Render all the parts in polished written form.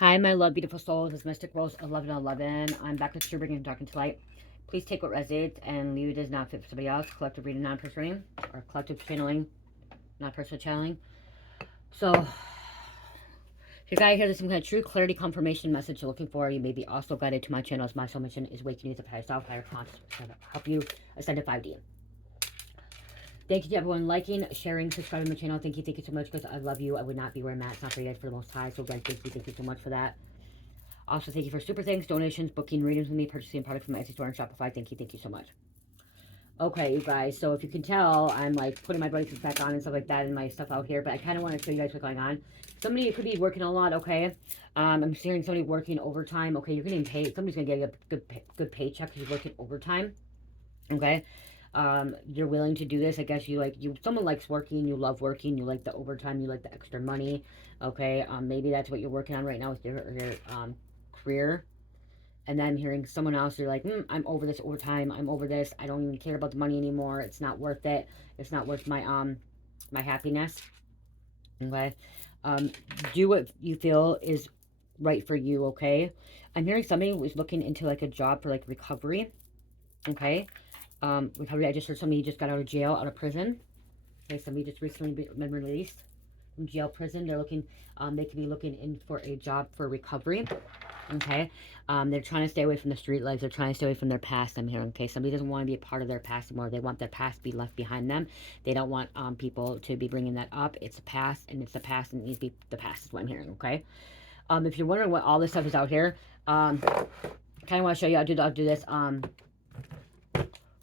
Hi, my love, beautiful souls. It's Mystic Rose 1111. I'm back with True Bringing Dark into Light. Please take what resonates and leave it as not fit for somebody else. Collective reading, non-personal reading, or collective channeling, not personal channeling. So, if you guys hear this some kind of true clarity confirmation message you're looking for, you may be also guided to my channel. As my soul mission is awakening to higher self, higher consciousness, to help you ascend to 5D. Thank you to everyone liking, sharing, subscribing to my channel. Thank you so much, because I love you. I would not be where I'm at. It's not for you guys, for the most high. So again, thank you so much for that. Also, thank you for super thanks, donations, booking readings with me, purchasing product from my Etsy store and Shopify. Thank you so much. Okay, you guys, so if you can tell, I'm like putting my braces back on and stuff like that and my stuff out here, but I kind of want to show you guys what's going on. Somebody, you could be working a lot, okay? I'm hearing somebody working overtime, okay? You're getting paid. Somebody's going to get a good paycheck because you're working overtime, okay? You're willing to do this. I guess someone likes working, you love working, you like the overtime, you like the extra money, okay? Maybe that's what you're working on right now with your career. And then hearing someone else, you're like, I'm over this overtime. I'm over this. I don't even care about the money anymore. It's not worth it. It's not worth my happiness. Okay. Do what you feel is right for you. Okay. I'm hearing somebody was looking into like a job for like recovery. Okay. Recovery. I just heard somebody just got out of jail, out of prison. Okay. Somebody just recently been released from jail, prison. They're looking. They could be looking in for a job for recovery. Okay. They're trying to stay away from the street life. They're trying to stay away from their past. I'm hearing. Okay. Somebody doesn't want to be a part of their past anymore. They want their past to be left behind them. They don't want people to be bringing that up. It's the past, and it's the past, and it needs to be the past, is what I'm hearing. Okay. If you're wondering what all this stuff is out here, kind of want to show you. I'll do this.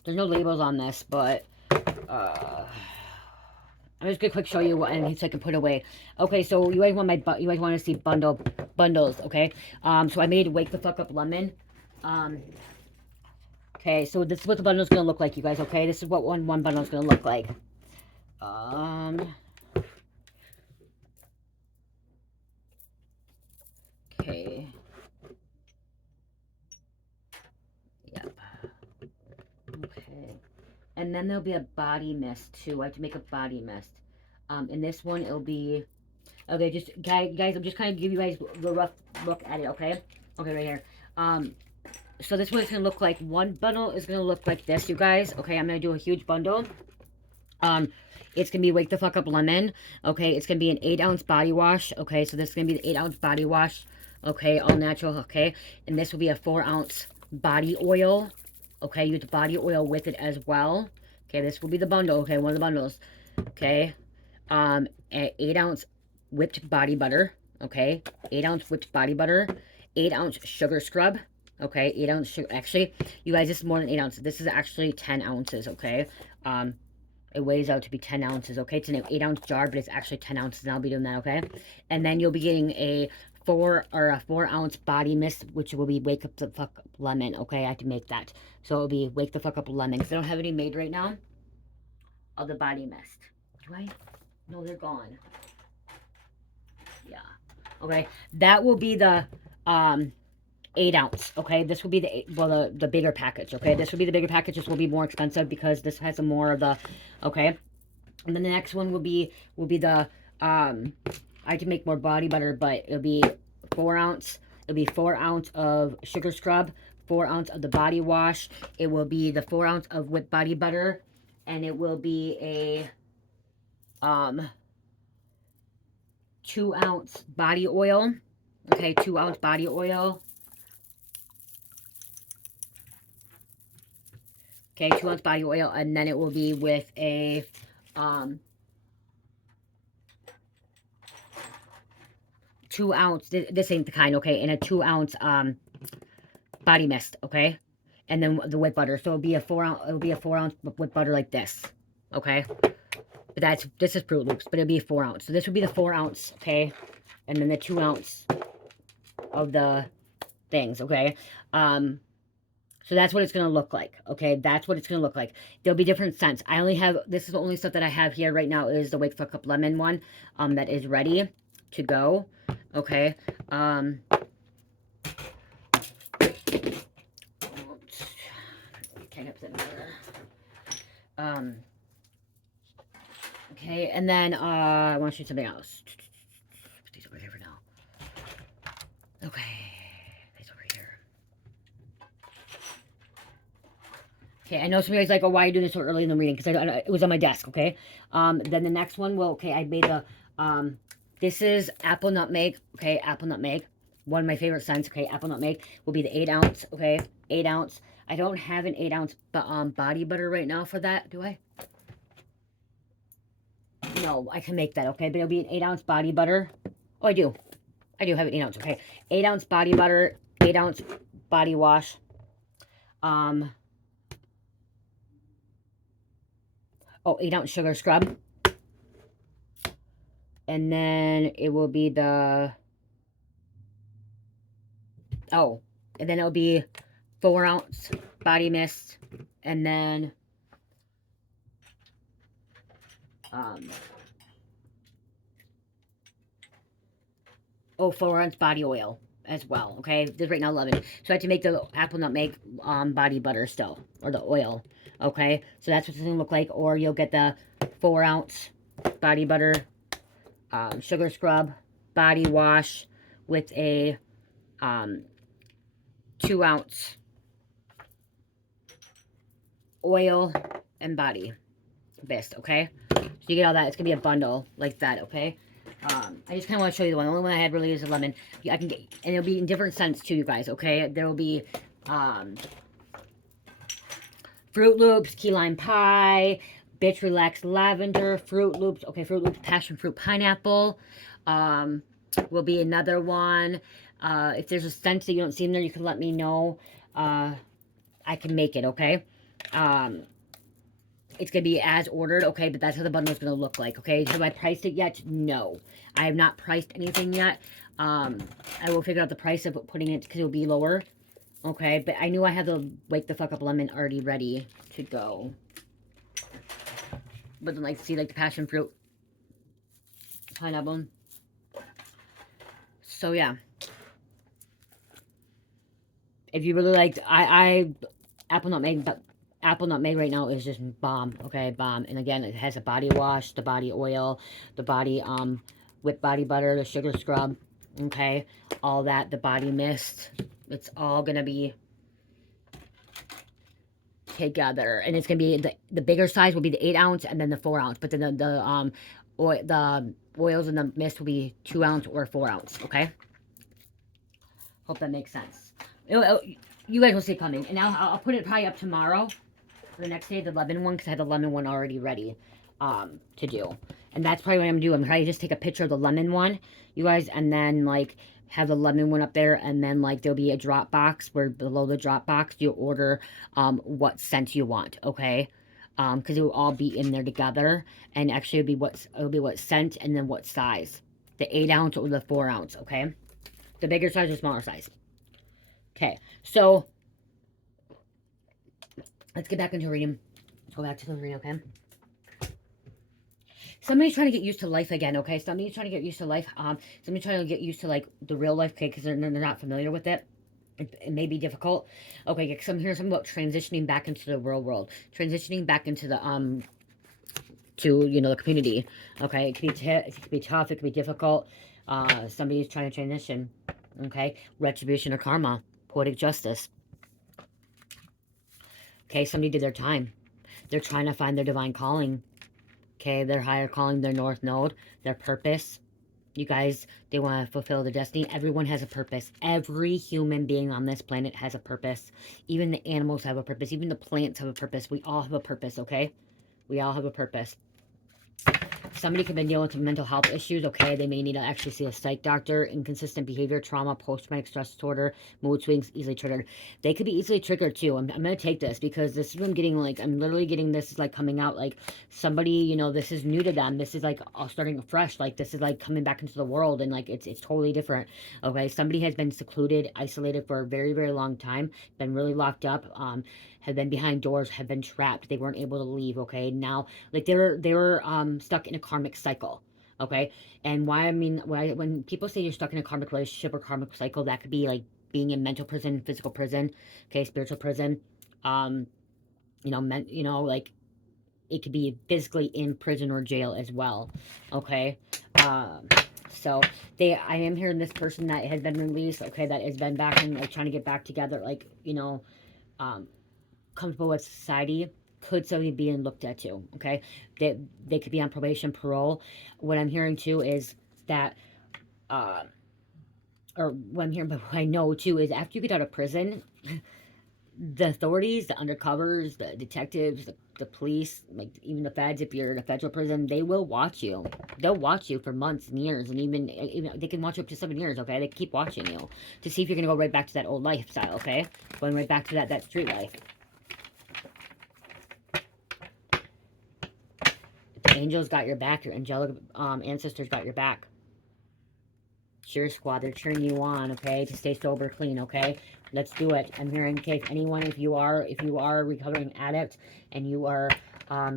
There's no labels on this, but I'm just gonna quick show you what, and so I can put away. Okay, so you guys want to see bundles, okay? So I made Wake the Fuck Up Lemon. Okay, so this is what the bundle's gonna look like, you guys. Okay, this is what one bundle's gonna look like. Okay. Yep. Okay. And then there'll be a body mist too. I have to make a body mist. In this one, it'll be. Okay, just guys, I'm just kind of give you guys the rough look at it, okay? Okay, right here. So this one is gonna look like, one bundle is gonna look like this, you guys. Okay, I'm gonna do a huge bundle. It's gonna be Wake the Fuck Up Lemon. Okay, it's gonna be an 8-ounce body wash. Okay, so this is gonna be the 8-ounce body wash. Okay, all natural. Okay, and this will be a 4-ounce body oil. Okay, use body oil with it as well. Okay, this will be the bundle. Okay, one of the bundles. Okay, an 8-ounce whipped body butter. Okay, 8-ounce whipped body butter, 8-ounce sugar scrub. Okay, 8-ounce sugar. Actually, you guys, this is more than 8 ounces. This is actually 10 ounces. Okay, it weighs out to be 10 ounces. Okay, it's an 8-ounce jar, but it's actually 10 ounces, and I'll be doing that. Okay, and then you'll be getting a 4-ounce body mist, which will be Wake Up the Fuck Up Lemon. Okay, I have to make that, so it'll be Wake the Fuck Up Lemon, because I don't have any made right now of the body mist. Do I? No, they're gone. Yeah. Okay, that will be the 8-ounce. Okay, this will be the bigger package. Okay, this will be the bigger package. This will be more expensive because this has more of the. Okay, and then the next one will be the I can make more body butter, but it'll be 4-ounce. It'll be 4-ounce of sugar scrub, 4-ounce of the body wash. It will be the 4-ounce of whipped body butter, and it will be a 2-ounce body oil. Okay, 2-ounce body oil. Okay, 2-ounce body oil, and then it will be with a 2-ounce. This ain't the kind, okay, and a 2-ounce body mist, okay, and then the whipped butter. So it'll be a 4-ounce. It'll be a 4-ounce whipped butter like this, okay. But this is Fruit Loops, but it'll be a 4-ounce. So this would be the 4-ounce, okay, and then the 2-ounce of the things, okay. So that's what it's going to look like, okay? That's what it's going to look like. There'll be different scents. This is the only stuff that I have here right now is the Wake the Fuck Up Lemon one, that is ready to go, okay? Okay, and then, I want to shoot something else. Put these over here for now. Okay, it's over here. Okay, I know some of you guys like, oh, why are you doing this so early in the reading? Because it was on my desk, okay? Then the next one, well, okay, I made the, this is apple nutmeg, okay, apple nutmeg. One of my favorite scents, okay, apple nutmeg will be the 8 ounce, okay, 8 ounce. I don't have an 8 ounce body butter right now for that, do I? No, I can make that, okay, but it'll be an 8 ounce body butter. Oh, I do have an 8 ounce, okay. 8 ounce body butter, 8 ounce body wash. Oh, 8 ounce sugar scrub. And then it will be the, oh, and then it'll be 4 ounce body mist. And then, 4 ounce body oil as well, okay? This right now 11. So I have to make the apple nutmeg body butter still, or the oil, okay? So that's what it's gonna look like. Or you'll get the 4 ounce body butter, sugar scrub, body wash with a 2 ounce oil and body mist, okay? So you get all that. It's gonna be a bundle like that, okay? I just kind of want to show you the one. The only one I had really is a lemon. I can get, and it'll be in different scents too, you guys, okay? There will be Fruit Loops, key lime pie, bitch relax lavender, Fruit Loops, okay, Fruit Loops passion fruit pineapple. Will be another one. If there's a scent that you don't see in there, you can let me know. I can make it, okay? It's going to be as ordered, okay? But that's how the bundle is going to look like, okay? Have I priced it yet? No. I have not priced anything yet. I will figure out the price of putting it because it'll be lower, okay? But I knew I had the Wake the Fuck Up lemon already ready to go. But then, like, see, like, the passion fruit pineapple. So, yeah. If you really liked, apple nutmeg, but apple nutmeg right now is just bomb, okay, bomb. And again, it has a body wash, the body oil, the body, whipped body butter, the sugar scrub, okay, all that, the body mist. It's all gonna be together, and it's gonna be the bigger size will be the 8 ounce, and then the 4 ounce. But then the oils and the mist will be 2 ounce or 4 ounce, okay. Hope that makes sense. You guys will see it coming, and now I'll put it probably up tomorrow. The next day, the lemon one, because I had the lemon one already ready to do. And that's probably what I'm going to do. I'm trying to just take a picture of the lemon one, you guys, and then, like, have the lemon one up there, and then, like, there'll be a drop box where below the drop box, you order what scent you want, okay? Because it will all be in there together, and actually it'll be what scent and then what size. The 8 ounce or the 4 ounce, okay? The bigger size or smaller size. Okay, so let's get back into reading. Let's go back to the reading, okay? Somebody's trying to get used to life again, okay? Somebody's trying to get used to life. Somebody's trying to get used to, like, the real life, okay? Because they're not familiar with it. It may be difficult. Okay, because I'm hearing something about transitioning back into the real world. Transitioning back into the, to, you know, the community. Okay, it could be tough. It could be difficult. Somebody's trying to transition. Okay, retribution or karma. Poetic justice. Okay, somebody did their time. They're trying to find their divine calling. Okay, their higher calling, their north node, their purpose. You guys, they want to fulfill their destiny. Everyone has a purpose. Every human being on this planet has a purpose. Even the animals have a purpose. Even the plants have a purpose. We all have a purpose, okay? We all have a purpose. Somebody could be dealing with some mental health issues, okay? They may need to actually see a psych doctor. Inconsistent behavior, trauma, post-traumatic stress disorder, mood swings, easily triggered. They could be easily triggered too. I'm going to take this because this is what I'm getting, like, I'm literally getting this is like coming out like somebody, you know, this is new to them. This is like starting fresh. Like this is like coming back into the world and like it's totally different, okay? Somebody has been secluded, isolated for a very, very long time, been really locked up, have been behind doors, have been trapped. They weren't able to leave, okay? Now, like they were stuck in a karmic cycle, okay? And why, I mean, when people say you're stuck in a karmic relationship or karmic cycle, that could be like being in mental prison, physical prison, okay, spiritual prison, you know, like it could be physically in prison or jail as well, okay? So I am hearing this person that has been released, okay, that has been back and like trying to get back together, like, you know, comfortable with society, could suddenly be looked at too, okay? They could be on probation, parole. What I'm hearing too is that, or what I'm hearing, but what I know too is after you get out of prison, the authorities, the undercovers, the detectives, the police, like even the feds, if you're in a federal prison, they will watch you. They'll watch you for months and years, and even they can watch you up to 7 years, okay? They keep watching you to see if you're going to go right back to that old lifestyle, okay? Going right back to that street life. The angels got your back. Your angelic ancestors got your back. Cheer squad, they're cheering you on, okay, to stay sober, clean, okay? Let's do it. I'm hearing, okay, if anyone, if you are a recovering addict and you are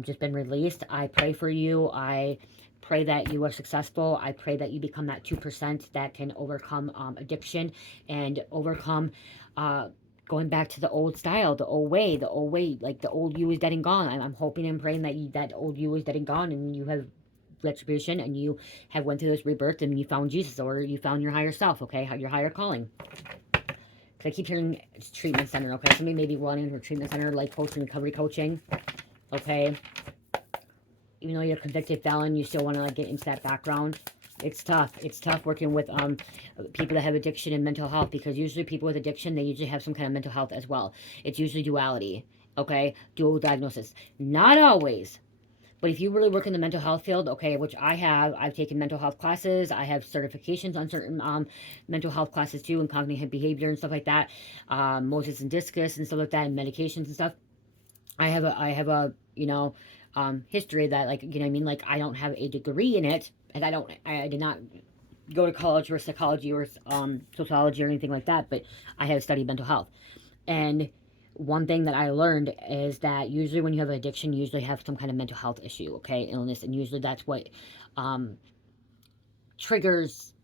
just been released, I pray for you. I pray that you are successful. I pray that you become that 2% that can overcome addiction and overcome going back to the old style, the old way, like the old you is dead and gone. I'm hoping and praying that that old you is dead and gone, and you have retribution, and you have went through this rebirth, and you found Jesus, or you found your higher self, okay, your higher calling. Because I keep hearing it's treatment center, okay? Somebody may be running her treatment center, life coaching, recovery coaching, okay? Even though you're a convicted felon, you still want to like get into that background. It's tough. It's tough working with people that have addiction and mental health, because usually people with addiction, they usually have some kind of mental health as well. It's usually duality, okay? Dual diagnosis. Not always. But if you really work in the mental health field, okay, which I've taken mental health classes. I have certifications on certain mental health classes too, and cognitive behavior and stuff like that. Moses and discus and stuff like that, and medications and stuff. I have a history that, like, you know what I mean? Like, I don't have a degree in it, and I did not go to college or psychology or sociology or anything like that, but I have studied mental health. And one thing that I learned is that usually when you have an addiction, you usually have some kind of mental health issue, okay, illness, and usually that's what triggers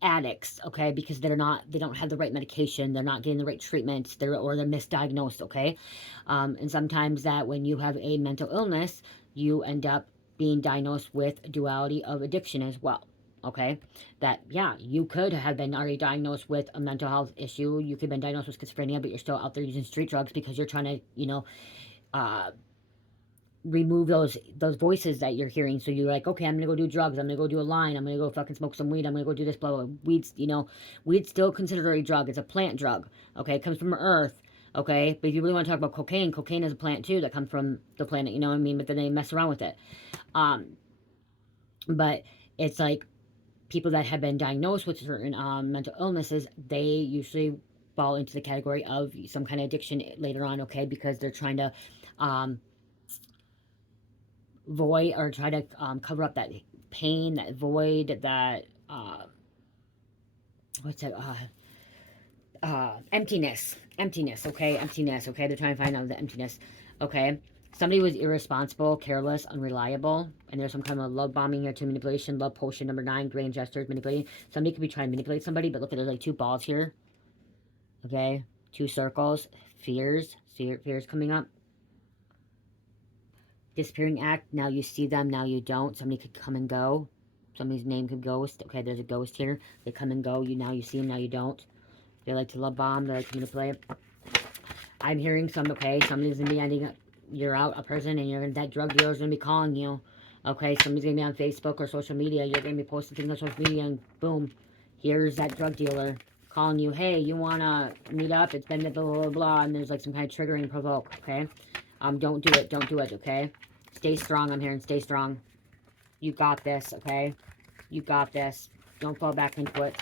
addicts, okay, because they don't have the right medication, they're not getting the right treatments, they're misdiagnosed, okay, and sometimes that when you have a mental illness, you end up being diagnosed with duality of addiction as well. Okay, that, yeah, you could have been already diagnosed with a mental health issue. You could have been diagnosed with schizophrenia, but you're still out there using street drugs because you're trying to, remove those voices that you're hearing. So you're like, okay, I'm gonna go do drugs, I'm gonna go do a line, I'm gonna go fucking smoke some weed, I'm gonna go do this, blah blah. Weed's, weed's still considered a drug. It's a plant drug, okay? It comes from earth, okay? But if you really want to talk about cocaine, cocaine is a plant too that comes from the planet, you know what I mean? But then they mess around with it. But it's like, people that have been diagnosed with certain mental illnesses, they usually fall into the category of some kind of addiction later on, okay? Because they're trying to void, or try to cover up that pain, that void, that emptiness, okay? Emptiness, okay? They're trying to find out the emptiness, okay? Somebody was irresponsible, careless, unreliable, and there's some kind of love bombing here, to manipulation, love potion number 9, grand gestures, manipulating. Somebody could be trying to manipulate somebody, but look at, there's like 2 balls here, okay? 2 circles, fears coming up. Disappearing act, now you see them, now you don't. Somebody could come and go. Somebody's name could ghost. Okay, there's a ghost here. They come and go. Now you see them, now you don't. They like to love bomb, they like to manipulate. I'm hearing somebody's gonna be ending up, you're out a person, and that drug dealer's gonna be calling you. Okay, somebody's gonna be on Facebook or social media. You're gonna be posting things on social media, and boom, here's that drug dealer calling you. Hey, you wanna meet up? It's been blah blah blah, and there's like some kind of triggering provoke. Okay, don't do it. Okay, stay strong. I'm hearing stay strong. You got this. Okay, you got this. Don't fall back into it.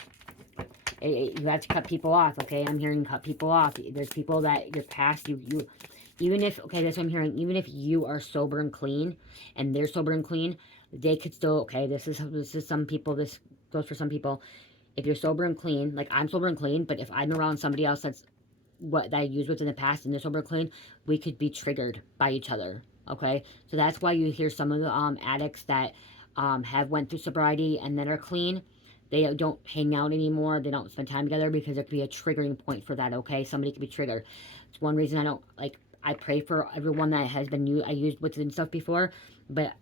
You have to cut people off, okay? I'm hearing cut people off. There's people that you're past, even if, okay, that's what I'm hearing, even if you are sober and clean, and they're sober and clean, they could still, okay, this is some people, this goes for some people. If you're sober and clean, like I'm sober and clean, but if I'm around somebody else that I used with in the past, and they're sober and clean, we could be triggered by each other, okay? So that's why you hear some of the addicts that have went through sobriety and then are clean. They don't hang out anymore. They don't spend time together because there could be a triggering point for that, okay? Somebody could be triggered. It's one reason I don't, like, I pray for everyone that has been I used with and stuff before, but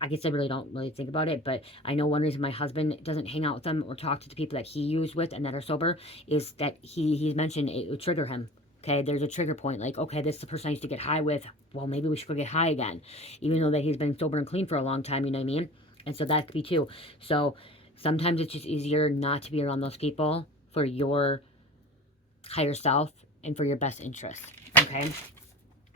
I guess I really don't really think about it, but I know one reason my husband doesn't hang out with them or talk to the people that he used with and that are sober is that he's mentioned it would trigger him. Okay, there's a trigger point. Like, okay, this is the person I used to get high with. Well, maybe we should go get high again, even though that he's been sober and clean for a long time. You know what I mean? And so that could be too. So sometimes it's just easier not to be around those people for your higher self and for your best interest. Okay,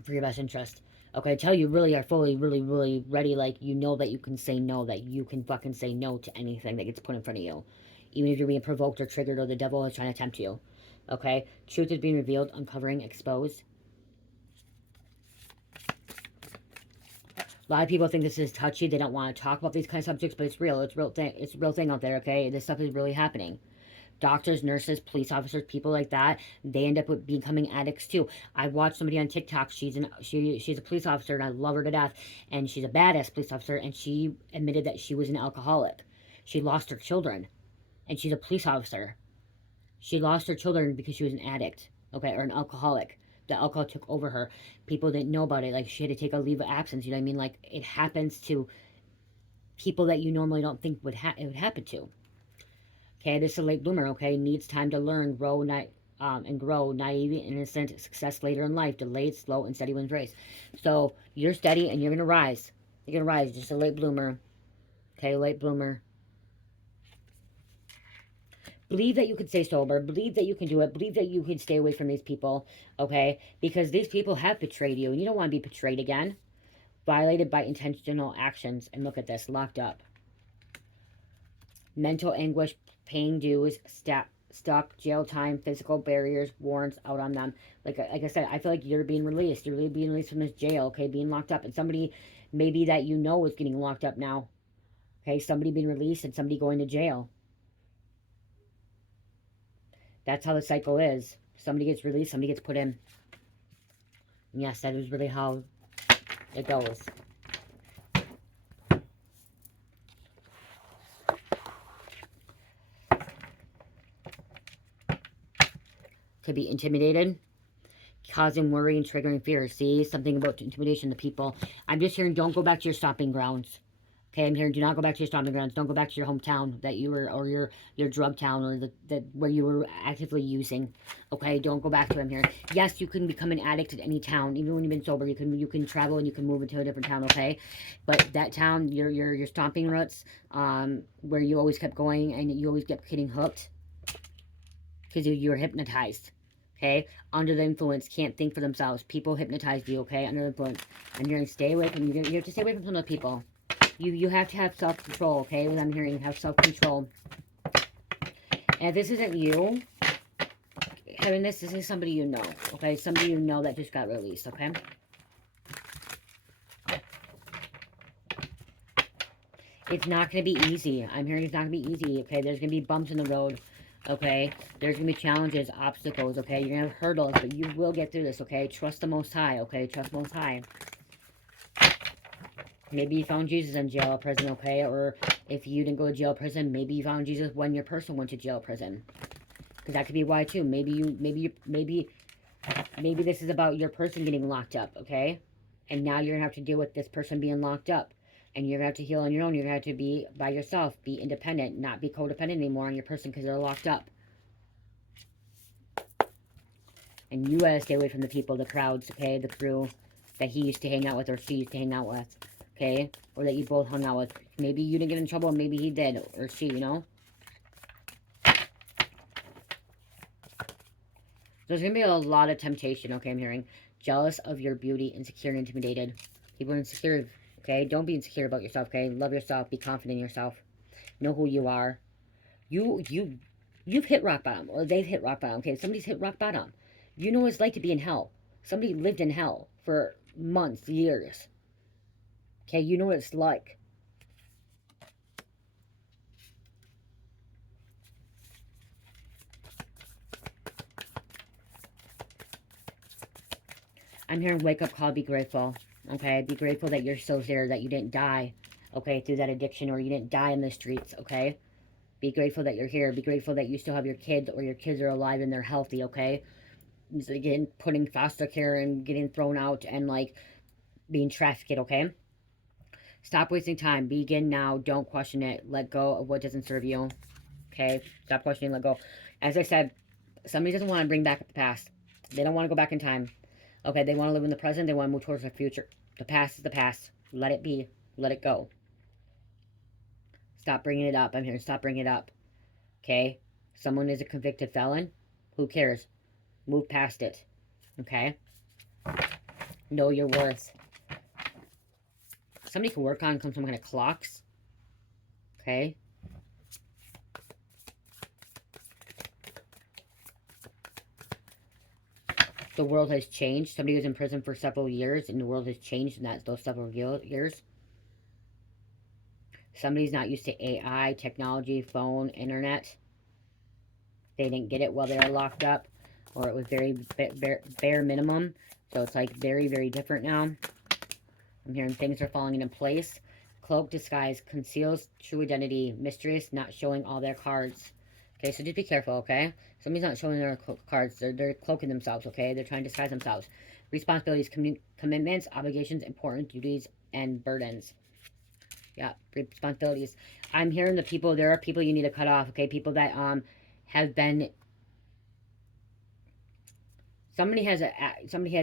for your best interest. Okay, until you really are fully, really, really ready, like you know that you can say no, that you can fucking say no to anything that gets put in front of you. Even if you're being provoked or triggered or the devil is trying to tempt you. Okay? Truth is being revealed, uncovering, exposed. A lot of people think this is touchy. They don't want to talk about these kind of subjects, but it's real. It's real thing. It's a real thing out there, okay? This stuff is really happening. Doctors, nurses, police officers, people like that, they end up with becoming addicts too. I watched somebody on TikTok. She's a police officer, and I love her to death. And she's a badass police officer, and she admitted that she was an alcoholic. She lost her children, and she's a police officer. She lost her children because she was an addict, okay, or an alcoholic. The alcohol took over her. People didn't know about it. Like she had to take a leave of absence. You know what I mean? Like it happens to people that you normally don't think it would happen to. Okay, this is a late bloomer, okay? Needs time to learn, grow, and grow, naive, innocent, success later in life, delayed, slow, and steady wins race. So you're steady and you're gonna rise. You're gonna rise, just a late bloomer. Okay, late bloomer. Believe that you can stay sober. Believe that you can do it. Believe that you can stay away from these people, okay? Because these people have betrayed you, and you don't want to be betrayed again. Violated by intentional actions. And look at this, locked up. Mental anguish, paying dues, stuck, jail time, physical barriers, warrants out on them. Like I said, I feel like you're being released. You're really being released from this jail, okay? Being locked up. And somebody maybe that you know is getting locked up now. Okay, somebody being released and somebody going to jail. That's how the cycle is. Somebody gets released, somebody gets put in. And yes, that is really how it goes. Could be intimidated, causing worry and triggering fear. See, something about intimidation to people. I'm just hearing don't go back to your stomping grounds. Okay, I'm hearing do not go back to your stomping grounds. Don't go back to your hometown that you were, or your drug town, or the where you were actively using. Okay, don't go back to them here. Yes, you can become an addict at any town, even when you've been sober. You can travel and you can move into a different town. Okay, but that town, your stomping roots, where you always kept going and you always kept getting hooked because you were hypnotized. Okay, under the influence, can't think for themselves. People hypnotize you. Okay, under the influence, and you're gonna stay away from you. You have to stay away from some of the people. You have to have self-control, okay? What I'm hearing, have self-control. And if this isn't you having this is somebody you know, okay? Somebody you know that just got released, okay? It's not going to be easy. I'm hearing it's not going to be easy, okay? There's going to be bumps in the road, okay? There's going to be challenges, obstacles, okay? You're going to have hurdles, but you will get through this, okay? Trust the Most High, okay? Trust the Most High. Maybe you found Jesus in jail or prison, okay? Or if you didn't go to jail or prison, maybe you found Jesus when your person went to jail or prison. Because that could be why too. Maybe this is about your person getting locked up, okay? And now you're gonna have to deal with this person being locked up. And you're gonna have to heal on your own. You're gonna have to be by yourself, be independent, not be codependent anymore on your person because they're locked up. And you gotta stay away from the people, the crowds, okay? The crew that he used to hang out with or she used to hang out with. Okay, or that you both hung out with. Maybe you didn't get in trouble, maybe he did, or she, you know? There's going to be a lot of temptation, okay, I'm hearing. Jealous of your beauty, insecure and intimidated. People are insecure, okay? Don't be insecure about yourself, okay? Love yourself, be confident in yourself. Know who you are. You've hit rock bottom, or they've hit rock bottom, okay? Somebody's hit rock bottom. You know what it's like to be in hell. Somebody lived in hell for months, years. Okay, you know what it's like. I'm hearing wake up call, be grateful. Okay, be grateful that you're still there, that you didn't die, okay, through that addiction, or you didn't die in the streets, okay? Be grateful that you're here. Be grateful that you still have your kids, or your kids are alive and they're healthy, okay? So again, putting foster care and getting thrown out and like being trafficked, okay? Stop wasting time. Begin now. Don't question it. Let go of what doesn't serve you. Okay? Stop questioning. Let go. As I said, somebody doesn't want to bring back the past. They don't want to go back in time. Okay? They want to live in the present. They want to move towards the future. The past is the past. Let it be. Let it go. Stop bringing it up. I'm here. Stop bringing it up. Okay? Someone is a convicted felon. Who cares? Move past it. Okay? Know your worth. Somebody can work on some kind of clocks. Okay? The world has changed. Somebody was in prison for several years, and the world has changed in those several years. Somebody's not used to AI, technology, phone, internet. They didn't get it while they were locked up, or it was very bare minimum. So it's like very, very different now. I'm hearing things are falling into place. Cloak, disguise, conceals true identity. Mysterious, not showing all their cards. Okay, so just be careful, okay? Somebody's not showing their cards. They're cloaking themselves, okay? They're trying to disguise themselves. Responsibilities, commitments, obligations, important duties, and burdens. Yeah, responsibilities. I'm hearing the people, there are people you need to cut off, okay? People that have been... Somebody has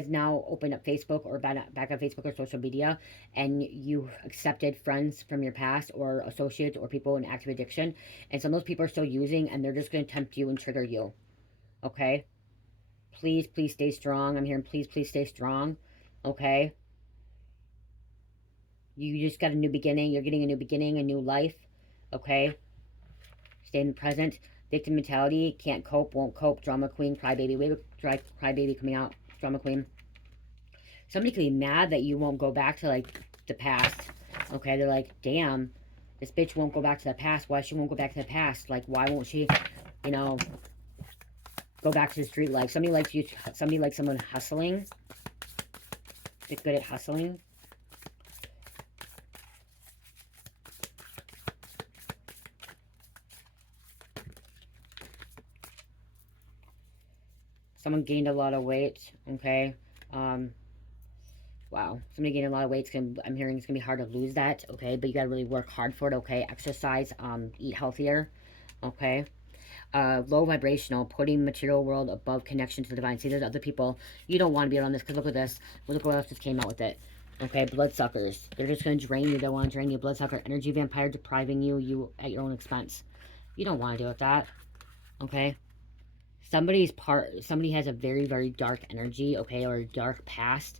now opened up Facebook or back on Facebook or social media, and you accepted friends from your past or associates or people in active addiction, and some of those people are still using, and they're just going to tempt you and trigger you. Okay? Please, please stay strong. I'm hearing please, please stay strong. Okay? You just got a new beginning. You're getting a new beginning, a new life. Okay? Stay in the present. Victim mentality, can't cope, won't cope, drama queen, crybaby, crybaby coming out, drama queen. Somebody could be mad that you won't go back to, like, the past. Okay, they're like, damn, this bitch won't go back to the past. Why she won't go back to the past? Like, why won't she, you know, go back to the street life? Somebody likes you, somebody likes someone hustling. They're good at hustling. Someone gained a lot of weight, okay? Wow, somebody gained a lot of weight. I'm hearing it's going to be hard to lose that, okay? But you got to really work hard for it, okay? Exercise, eat healthier, okay? Low vibrational, putting material world above connection to the divine. See, there's other people. You don't want to be around this, because look at this. Look what else just came out with it. Okay, bloodsuckers. They're just going to drain you. They want to drain you. Bloodsucker, energy vampire, depriving you at your own expense. You don't want to deal with that, okay? Somebody has a very, very dark energy, okay, or a dark past,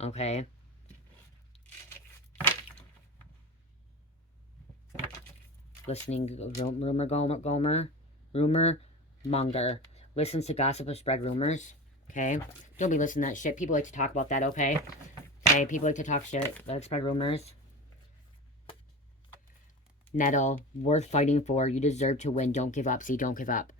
okay? Listening, rumor monger. Listens to gossip or spread rumors, okay? Don't be listening to that shit. People like to talk about that, okay? Okay, people like to talk shit, like spread rumors. Nettle, worth fighting for. You deserve to win. Don't give up. See, don't give up.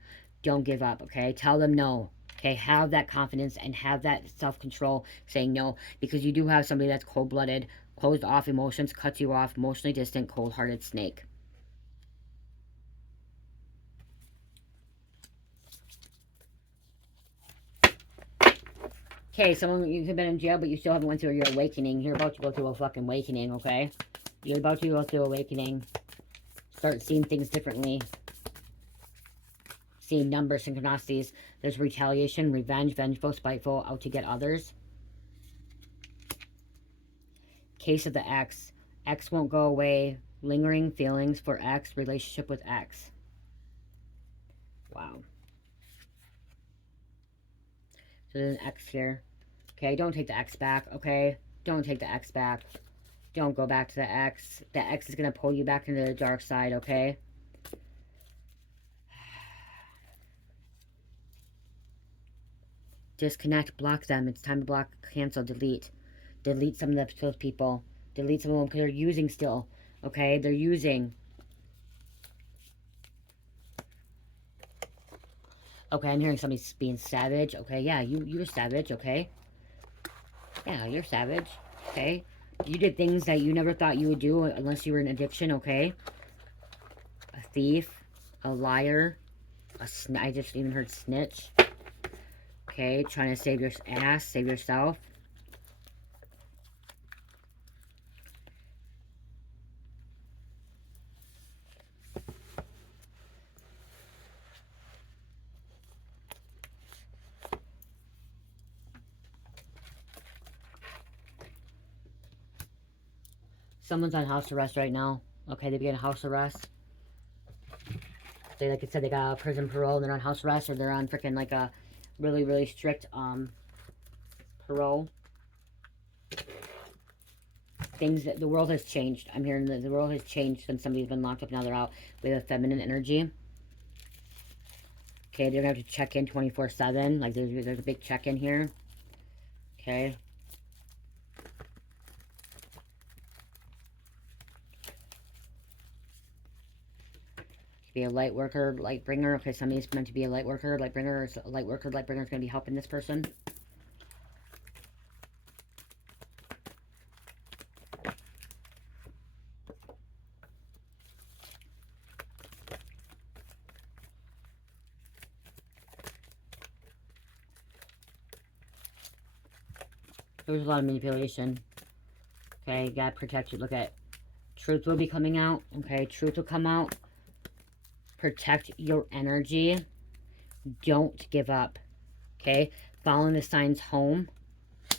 Don't give up, okay? Tell them no. Okay, have that confidence and have that self-control saying no, because you do have somebody that's cold-blooded, closed off emotions, cuts you off, emotionally distant, cold-hearted snake. Okay, someone, you've been in jail, but you still haven't went through your awakening. You're about to go through a fucking awakening, okay? You're about to go through awakening. Start seeing things differently. Seeing numbers, synchronicities. There's retaliation, revenge, vengeful, spiteful, out to get others. Case of the ex. Ex won't go away. Lingering feelings for ex. Relationship with ex. Wow. So there's an ex here. Okay, don't take the ex back, okay? Don't take the ex back. Don't go back to the ex. The ex is going to pull you back into the dark side, okay? Disconnect, block them. It's time to block, cancel, delete. Delete some of those people. Delete some of them because they're using still. Okay? They're using. Okay, I'm hearing somebody being savage. Okay, yeah, you're savage, okay? Yeah, you're savage. Okay? You did things that you never thought you would do unless you were in addiction, okay? A thief. A liar. I just even heard snitch. Okay, trying to save your ass, save yourself. Someone's on house arrest right now. Okay, they begin house arrest. They, like I said, they got a prison parole and they're on house arrest, or they're on freaking like a really, really strict parole. Things that the world has changed. I'm hearing that the world has changed since somebody's been locked up. Now they're out. We have feminine energy. Okay, they're gonna have to check in 24/7. Like there's a big check in here. Okay. Be a light worker, light bringer. Okay, somebody's meant to be a light worker, light bringer. A light worker, light bringer is gonna be helping this person. There's a lot of manipulation. Okay, you gotta protect you. Look at truth will be coming out. Okay, truth will come out. Protect your energy. Don't give up. Okay, following the signs home.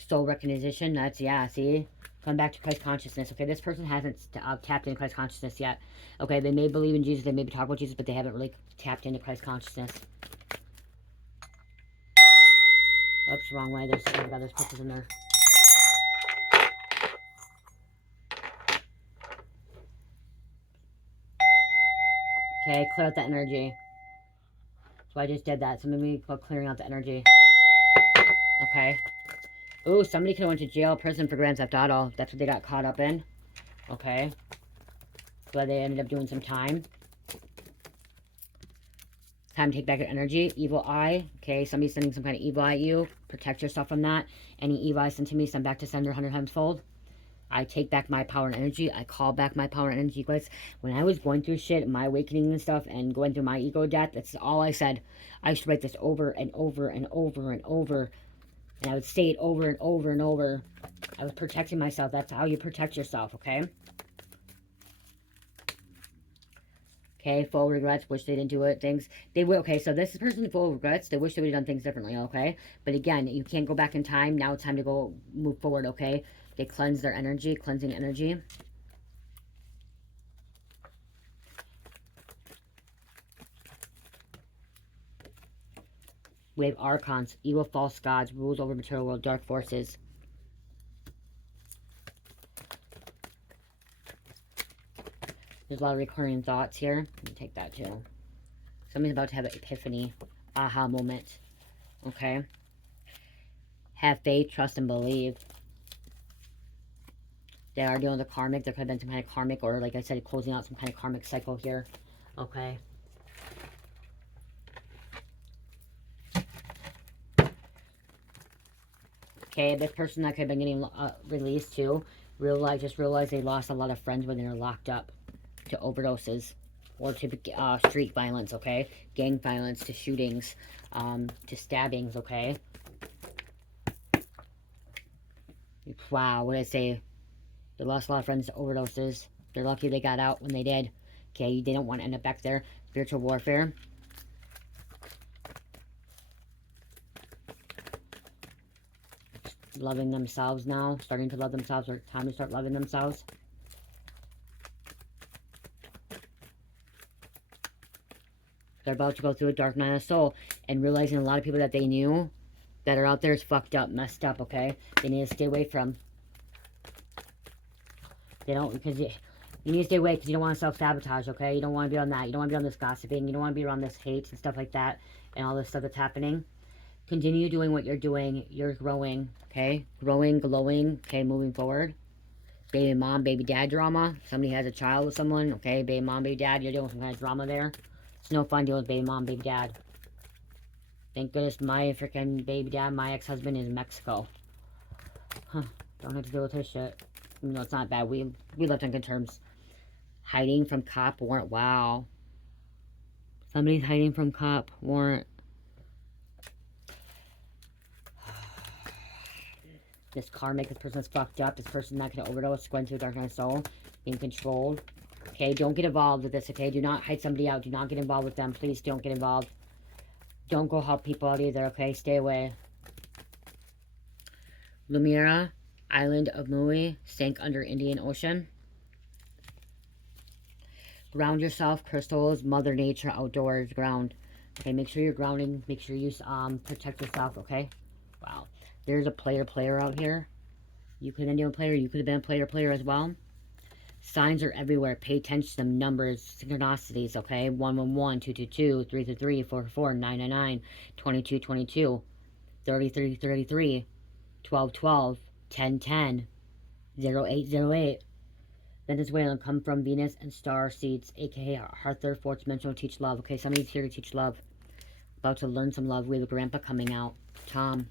Soul recognition. That's, yeah, see? Come back to Christ consciousness. Okay, this person hasn't tapped into Christ consciousness yet. Okay, they may believe in Jesus, they may be talking about Jesus, but they haven't really tapped into Christ consciousness. Oops, wrong way. There's pictures in there. Okay, clear out the energy. So I just did that. So maybe go clearing out the energy. Okay. Ooh, somebody could have went to jail, prison for Grand Theft Auto. That's what they got caught up in. Okay. So they ended up doing some time. Time to take back your energy. Evil eye. Okay, somebody's sending some kind of evil eye at you. Protect yourself from that. Any evil eye sent to me, send back to sender 100 times fold. I take back my power and energy. I call back my power and energy, guys. When I was going through shit, my awakening and stuff, and going through my ego death, that's all I said. I used to write this over and over and over and over. And I would say it over and over and over. I was protecting myself. That's how you protect yourself, okay? Okay, full regrets, wish they didn't do it, things. They will, okay, so this person full of regrets, they wish they would have done things differently, okay? But again, you can't go back in time. Now it's time to go move forward, okay? They cleanse their energy, cleansing energy. We have archons, evil false gods, rules over material world, dark forces. There's a lot of recurring thoughts here. Let me take that too. Somebody's about to have an epiphany, aha moment. Okay? Have faith, trust, and believe. They are dealing with the karmic. There could have been some kind of karmic, or like I said, closing out some kind of karmic cycle here. Okay? Okay, this person that could have been getting released too, just realized they lost a lot of friends when they were locked up to overdoses or to street violence, okay? Gang violence, to shootings, to stabbings, okay? Wow, what did I say? They lost a lot of friends to overdoses. They're lucky they got out when they did. Okay, they don't want to end up back there. Spiritual warfare. Loving themselves now. Starting to love themselves, or time to start loving themselves. They're about to go through a dark night of soul and realizing a lot of people that they knew that are out there is fucked up, messed up, okay? They need to stay away from. They don't, because you need to stay away because you don't want to self-sabotage, okay? You don't want to be on that. You don't want to be on this gossiping. You don't want to be around this hate and stuff like that and all this stuff that's happening. Continue doing what you're doing. You're growing, okay? Growing, glowing, okay? Moving forward. Baby mom, baby dad drama. Somebody has a child with someone, okay? Baby mom, baby dad. You're doing some kind of drama there. It's no fun dealing with baby mom, baby dad. Thank goodness my freaking baby dad, my ex-husband, is in Mexico. Huh. Don't have to deal with his shit. You know, it's not bad. We left on good terms. Hiding from cop warrant. Wow. Somebody's hiding from cop warrant. This karmic, this person's fucked up. This person's not going to overdose, going through a dark night of soul, being controlled. Okay, don't get involved with this, okay? Do not hide somebody out. Do not get involved with them. Please don't get involved. Don't go help people out either, okay? Stay away. Lumira, island of Maui, sank under Indian Ocean. Ground yourself. Crystals, Mother Nature, outdoors, ground. Okay, make sure you're grounding. Make sure you protect yourself, okay? Wow. There's a player out here. You could have been a player. You could have been a player as well. Signs are everywhere. Pay attention to them. Numbers, synchronicities, okay? 111, 222, 333, 444, 999, 2222, 3333, 1212, 1010, 0808. Venezuelan, come from Venus and star seeds, aka Arthur, fourth dimensional, teach love. Okay, somebody's here to teach love. About to learn some love. We have a grandpa coming out. Tom.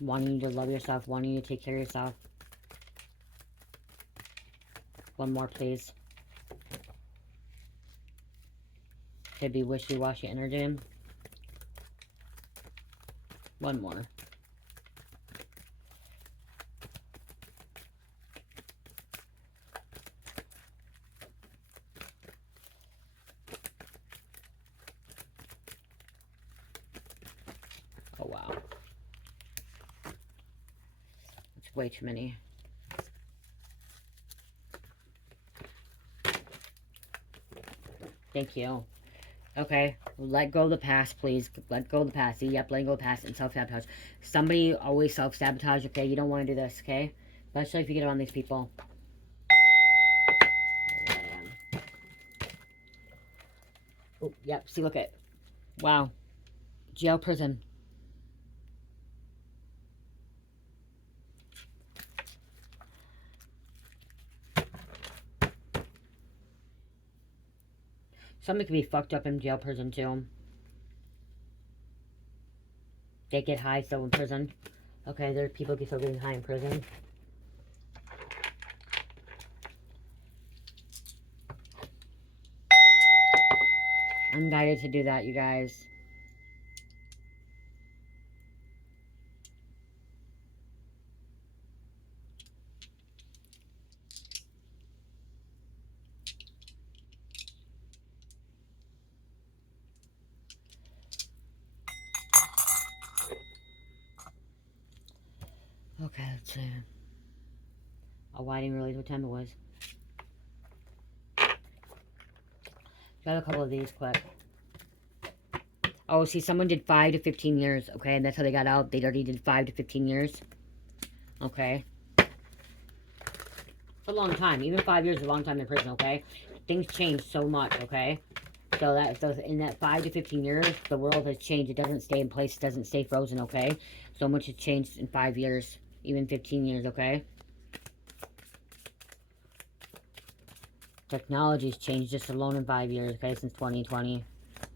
Wanting you to love yourself, wanting you to take care of yourself. One more, please. Could be wishy-washy energy. One more. Oh, wow. It's way too many. Thank you. Okay, let go of the past, please. Let go of the past. See, yep, letting go of the past and self-sabotage. Somebody always self-sabotage, okay? You don't want to do this, okay? Especially if you get around these people. Oh, yep, see, look at. Wow. Jail, prison. Somebody could be fucked up in jail, prison, too. They get high still in prison. Okay, there are people still getting high in prison. I'm guided to do that, you guys. Okay, let's see. Oh, I didn't realize what time it was. Got a couple of these quick. Oh, see, someone did 5 to 15 years, okay? And that's how they got out. They already did 5 to 15 years. Okay? It's a long time. Even 5 years is a long time in prison, okay? Things change so much, okay? So in that 5 to 15 years, the world has changed. It doesn't stay in place. It doesn't stay frozen, okay? So much has changed in 5 years. Even 15 years, okay? Technology's changed just alone in 5 years, okay? Since 2020.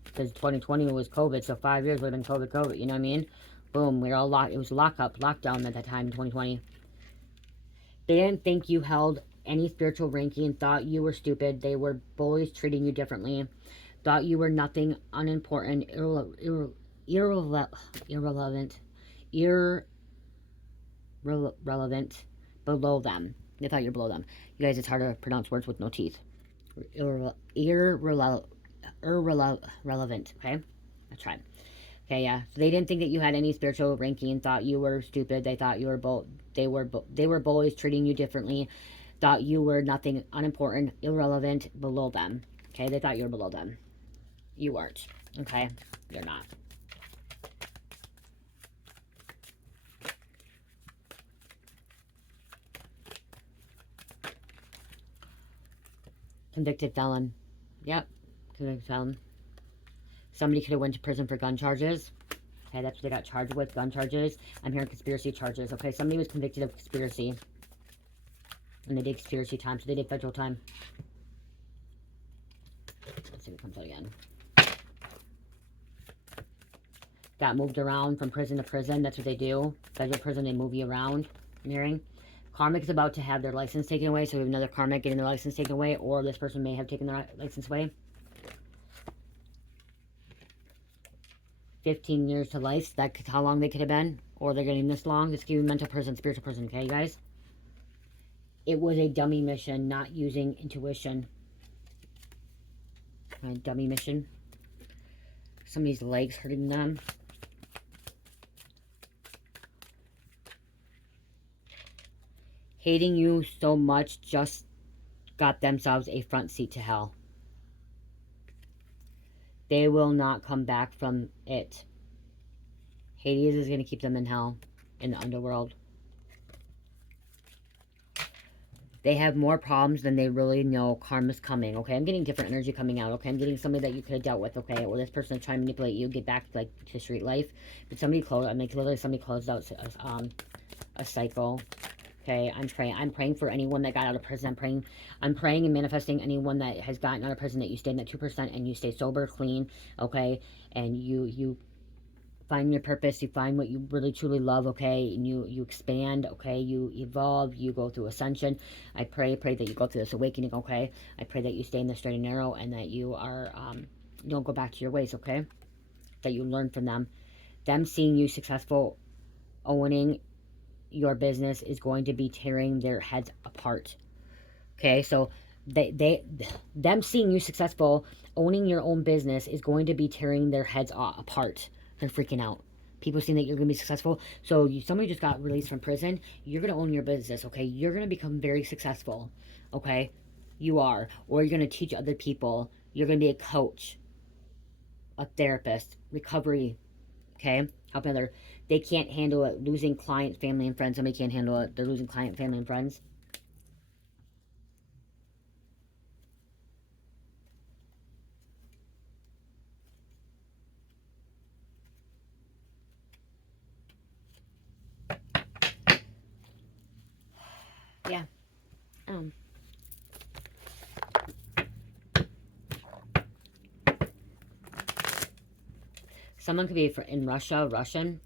Because 2020 was COVID, so 5 years would have been COVID, you know what I mean? Boom, we were all locked. It was lockdown at that time in 2020. They didn't think you held any spiritual ranking and thought you were stupid. They were bullies treating you differently. Thought you were nothing, unimportant, irrelevant, below them. They thought you're below them. You guys, it's hard to pronounce words with no teeth. Irrelevant, okay? Let's try. Okay, yeah. So they didn't think that you had any spiritual ranking and thought you were stupid. They thought you were they were bullies treating you differently. Thought you were nothing, unimportant, irrelevant, below them. Okay, they thought you were below them. You weren't. Okay, you're not. Convicted felon. Yep, convicted felon. Somebody could have went to prison for gun charges. Okay, that's what they got charged with, gun charges. I'm hearing conspiracy charges. Okay, somebody was convicted of conspiracy. And they did conspiracy time, so they did federal time. Let's see if it comes out again. Got moved around from prison to prison. That's what they do. Federal prison, they move you around. I'm hearing. Karmic is about to have their license taken away, so we have another karmic getting their license taken away, or this person may have taken their license away. 15 years to life. That's how long they could have been. Or they're getting this long. This could be mental prison, spiritual prison. Okay, you guys? It was a dummy mission, not using intuition. A dummy mission. Somebody's legs hurting them. Hating you so much just got themselves a front seat to hell. They will not come back from it. Hades is going to keep them in hell, in the underworld. They have more problems than they really know. Karma's coming, okay? I'm getting different energy coming out, okay? I'm getting somebody that you could have dealt with, okay? Or this person is trying to manipulate you, get back, like, to street life. But somebody closed, I mean, literally somebody closed out a cycle, okay? I'm praying for anyone that got out of prison. I'm praying and manifesting anyone that has gotten out of prison, that you stay in that 2% and you stay sober, clean, okay? And you find your purpose, you find what you really truly love, okay, and you expand, okay, you evolve, you go through ascension. I pray that you go through this awakening, okay. I pray that you stay in the straight and narrow, and that you are don't go back to your ways, okay, that you learn from them seeing you successful, owning your business is going to be tearing their heads apart, okay. So them seeing you successful, owning your own business is going to be tearing their heads apart. They're freaking out. People seeing that you're going to be successful. So somebody just got released from prison. You're going to own your business, okay? You're going to become very successful, okay? You are. Or you're going to teach other people. You're going to be a coach, a therapist, recovery, okay? Helping other. They can't handle it. Losing clients, family, and friends. Somebody can't handle it. They're losing client, family, and friends. Yeah. Someone could be in Russia, Russian.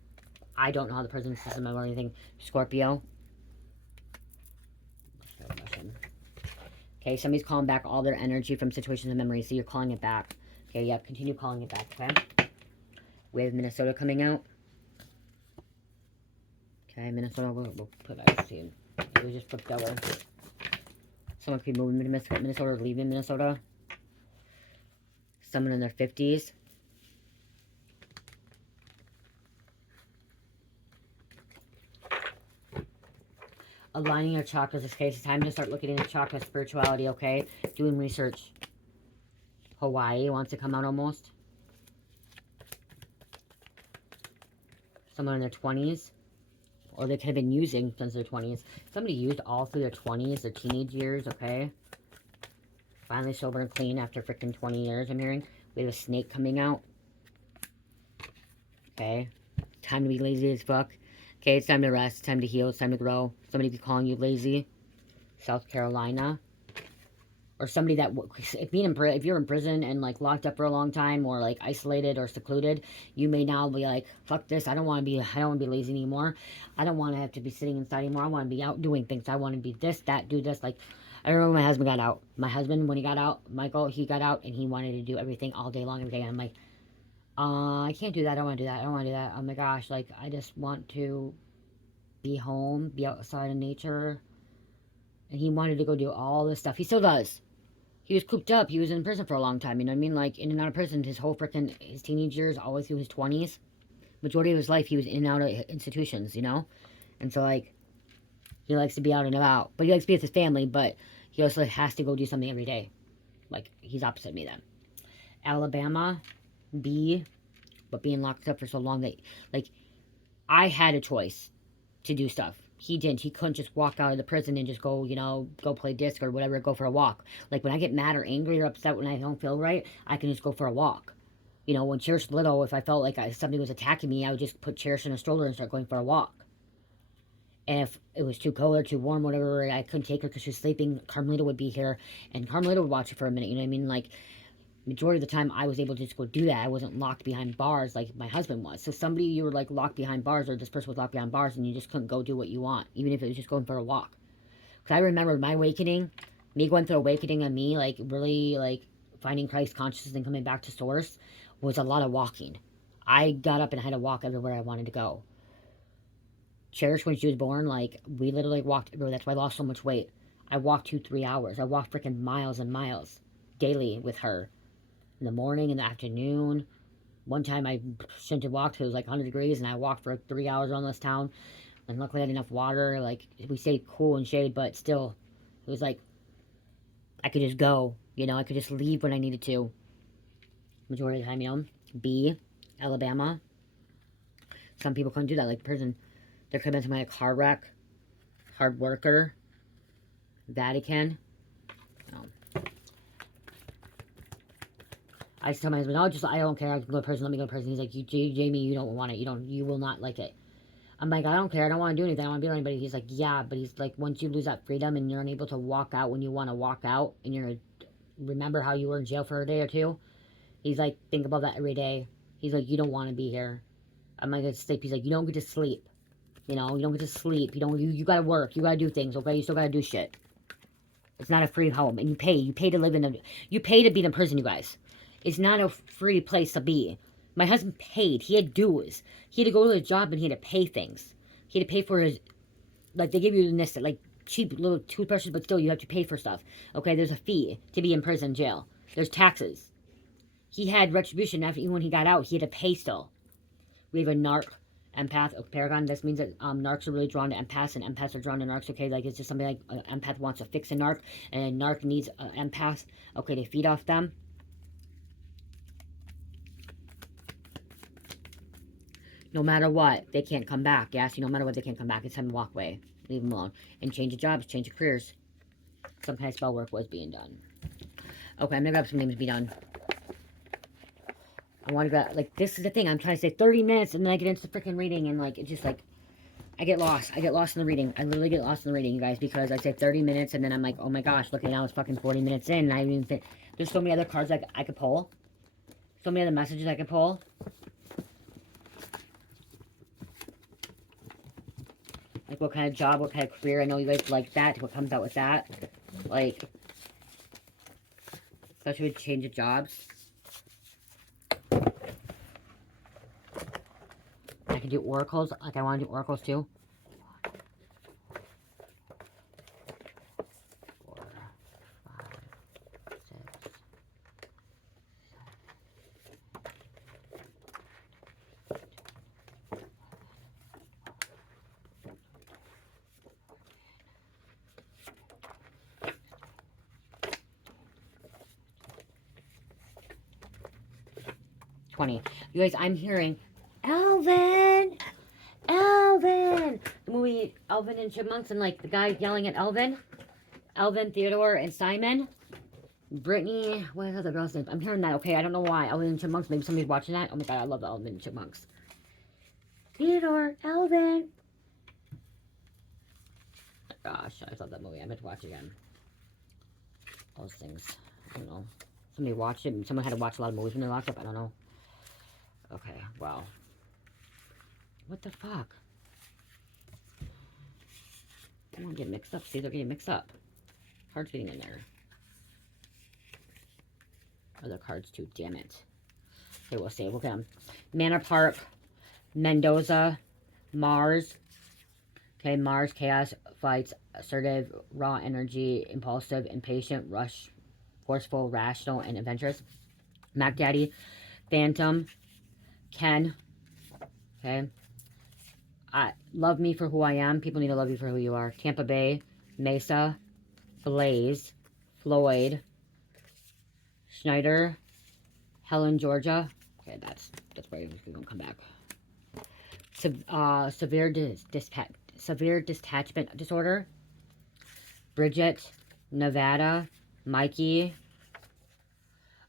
I don't know how the prison system or anything. Scorpio. Russian. Okay, somebody's calling back all their energy from situations and memories, so you're calling it back. Okay, yep, continue calling it back, okay? We have Minnesota coming out. Okay, Minnesota, we'll put that, see. It was just flipped over. Someone could be moving to Minnesota or leaving Minnesota. Someone in their 50s. Aligning your chakras. This case, it's time to start looking into chakra spirituality, okay? Doing research. Hawaii wants to come out almost. Someone in their 20s. Or they could have been using since their 20s. Somebody used all through their 20s, their teenage years, okay? Finally sober and clean after freaking 20 years, I'm hearing. We have a snake coming out. Okay. Time to be lazy as fuck. Okay, it's time to rest. It's time to heal. It's time to grow. Somebody be calling you lazy. South Carolina. Or somebody that, if you're in prison and like locked up for a long time, or like isolated or secluded, you may now be like, fuck this, I don't want to be lazy anymore. I don't want to have to be sitting inside anymore. I want to be out doing things. I want to be this, that, do this. Like, I remember my husband got out. My husband, when he got out, Michael, he got out and he wanted to do everything all day long, every day. And I'm like, I can't do that. I don't want to do that. I don't want to do that. Oh my gosh, like, I just want to be home, be outside in nature. And he wanted to go do all this stuff. He still does. He was cooped up. He was in prison for a long time. You know what I mean? Like, in and out of prison his whole his teenage years, all the way through his 20s. Majority of his life, he was in and out of institutions, you know? And so, like, he likes to be out and about. But he likes to be with his family, but he also has to go do something every day. Like, he's opposite me then. Alabama, B, but being locked up for so long that, like, I had a choice to do stuff. He didn't. He couldn't just walk out of the prison and just go, you know, go play disc or whatever, go for a walk. Like, when I get mad or angry or upset when I don't feel right, I can just go for a walk. You know, when Cherish was little, if I felt like somebody was attacking me, I would just put Cherish in a stroller and start going for a walk. And if it was too cold or too warm, whatever, I couldn't take her because she was sleeping, Carmelita would be here, and Carmelita would watch her for a minute, you know what I mean? Like, majority of the time, I was able to just go do that. I wasn't locked behind bars like my husband was. So somebody, you were like locked behind bars, or this person was locked behind bars, and you just couldn't go do what you want, even if it was just going for a walk. Because I remember my awakening, me going through awakening, and me like really like finding Christ consciousness and coming back to source was a lot of walking. I got up and had to walk everywhere I wanted to go. Cherish, when she was born, like, we literally walked everywhere. That's why I lost so much weight. I walked 2-3 hours. I walked freaking miles and miles daily with her. In the morning, in the afternoon. One time I shouldn't have walked because it was like 100 degrees, and I walked for 3 hours around this town. And luckily I had enough water. Like, we stayed cool and shade, but still, it was like I could just go, you know, I could just leave when I needed to. Majority of the time, you know. B, Alabama. Some people couldn't do that, like prison. There could have been somebody like car wreck, hard worker, Vatican. No. I just tell my husband, I don't care, I can go to prison, let me go to prison. He's like, Jamie, you don't want it, you will not like it. I'm like, I don't care, I don't want to do anything, I don't want to be with anybody. He's like, yeah, but he's like, once you lose that freedom and you're unable to walk out when you want to walk out, and you're, remember how you were in jail for a day or two? He's like, think about that every day. He's like, you don't want to be here. I'm like, sleep. He's like, you don't get to sleep. You know, you don't get to sleep. You gotta work. You gotta do things, okay? You still gotta do shit. It's not a free home. And you pay to live in a, you pay to be in a prison, you guys. It's not a free place to be. My husband paid. He had dues. He had to go to a job and he had to pay things. He had to pay for his, like, they give you this, like, cheap little toothbrushes, but still you have to pay for stuff. Okay, there's a fee to be in prison, jail. There's taxes. He had retribution after, even when he got out, he had to pay still. We have a narc, empath, paragon. This means that narcs are really drawn to empaths, and empaths are drawn to narcs. Okay, like it's just something like an empath wants to fix a narc, and a narc needs an empath. Okay, to feed off them. No matter what, they can't come back. Yes, no matter what, they can't come back. It's time to walk away. Leave them alone. And change of jobs, change of careers. Some kind of spell work was being done. Okay, I'm gonna grab some names to be done. I want to grab, like, this is the thing. I'm trying to say 30 minutes, and then I get into the freaking reading, and, like, it's just, like, I get lost. I get lost in the reading. I literally get lost in the reading, you guys, because I say 30 minutes, and then I'm like, oh my gosh, look at now, it's fucking 40 minutes in, and I didn't even think, there's so many other cards I could pull. So many other messages I could pull. Like, what kind of job, what kind of career. I know you guys like that. What comes out with that. Like, especially with change of jobs. I can do oracles. Like, I want to do oracles, too. 4, 5, 6, 20. You guys, I'm hearing Elvin! Elvin! The movie Elvin and Chipmunks, and like the guy yelling at Elvin. Elvin, Theodore, and Simon. Brittany, what is the girl's name? I'm hearing that, okay? I don't know why. Elvin and Chipmunks, maybe somebody's watching that. Oh my god, I love Elvin and Chipmunks. Theodore, Elvin. Gosh, I love that movie. I meant to watch it again. All those things. I don't know. Somebody watched it. Someone had to watch a lot of movies when they locked up. I don't know. Okay, wow. What the fuck? I don't get mixed up. See, they're getting mixed up. Cards getting in there. Other cards too, damn it. Okay, we'll save. Look at them. Manor Park, Mendoza, Mars. Okay, Mars, chaos, fights, assertive, raw energy, impulsive, impatient, rush, forceful, rational, and adventurous. Mac Daddy, Phantom, Ken. Okay. Love me for who I am. People need to love you for who you are. Tampa Bay, Mesa, Blaze, Floyd, Schneider, Helen, Georgia. Okay, that's where he's gonna come back. Severe detachment disorder. Bridget, Nevada, Mikey.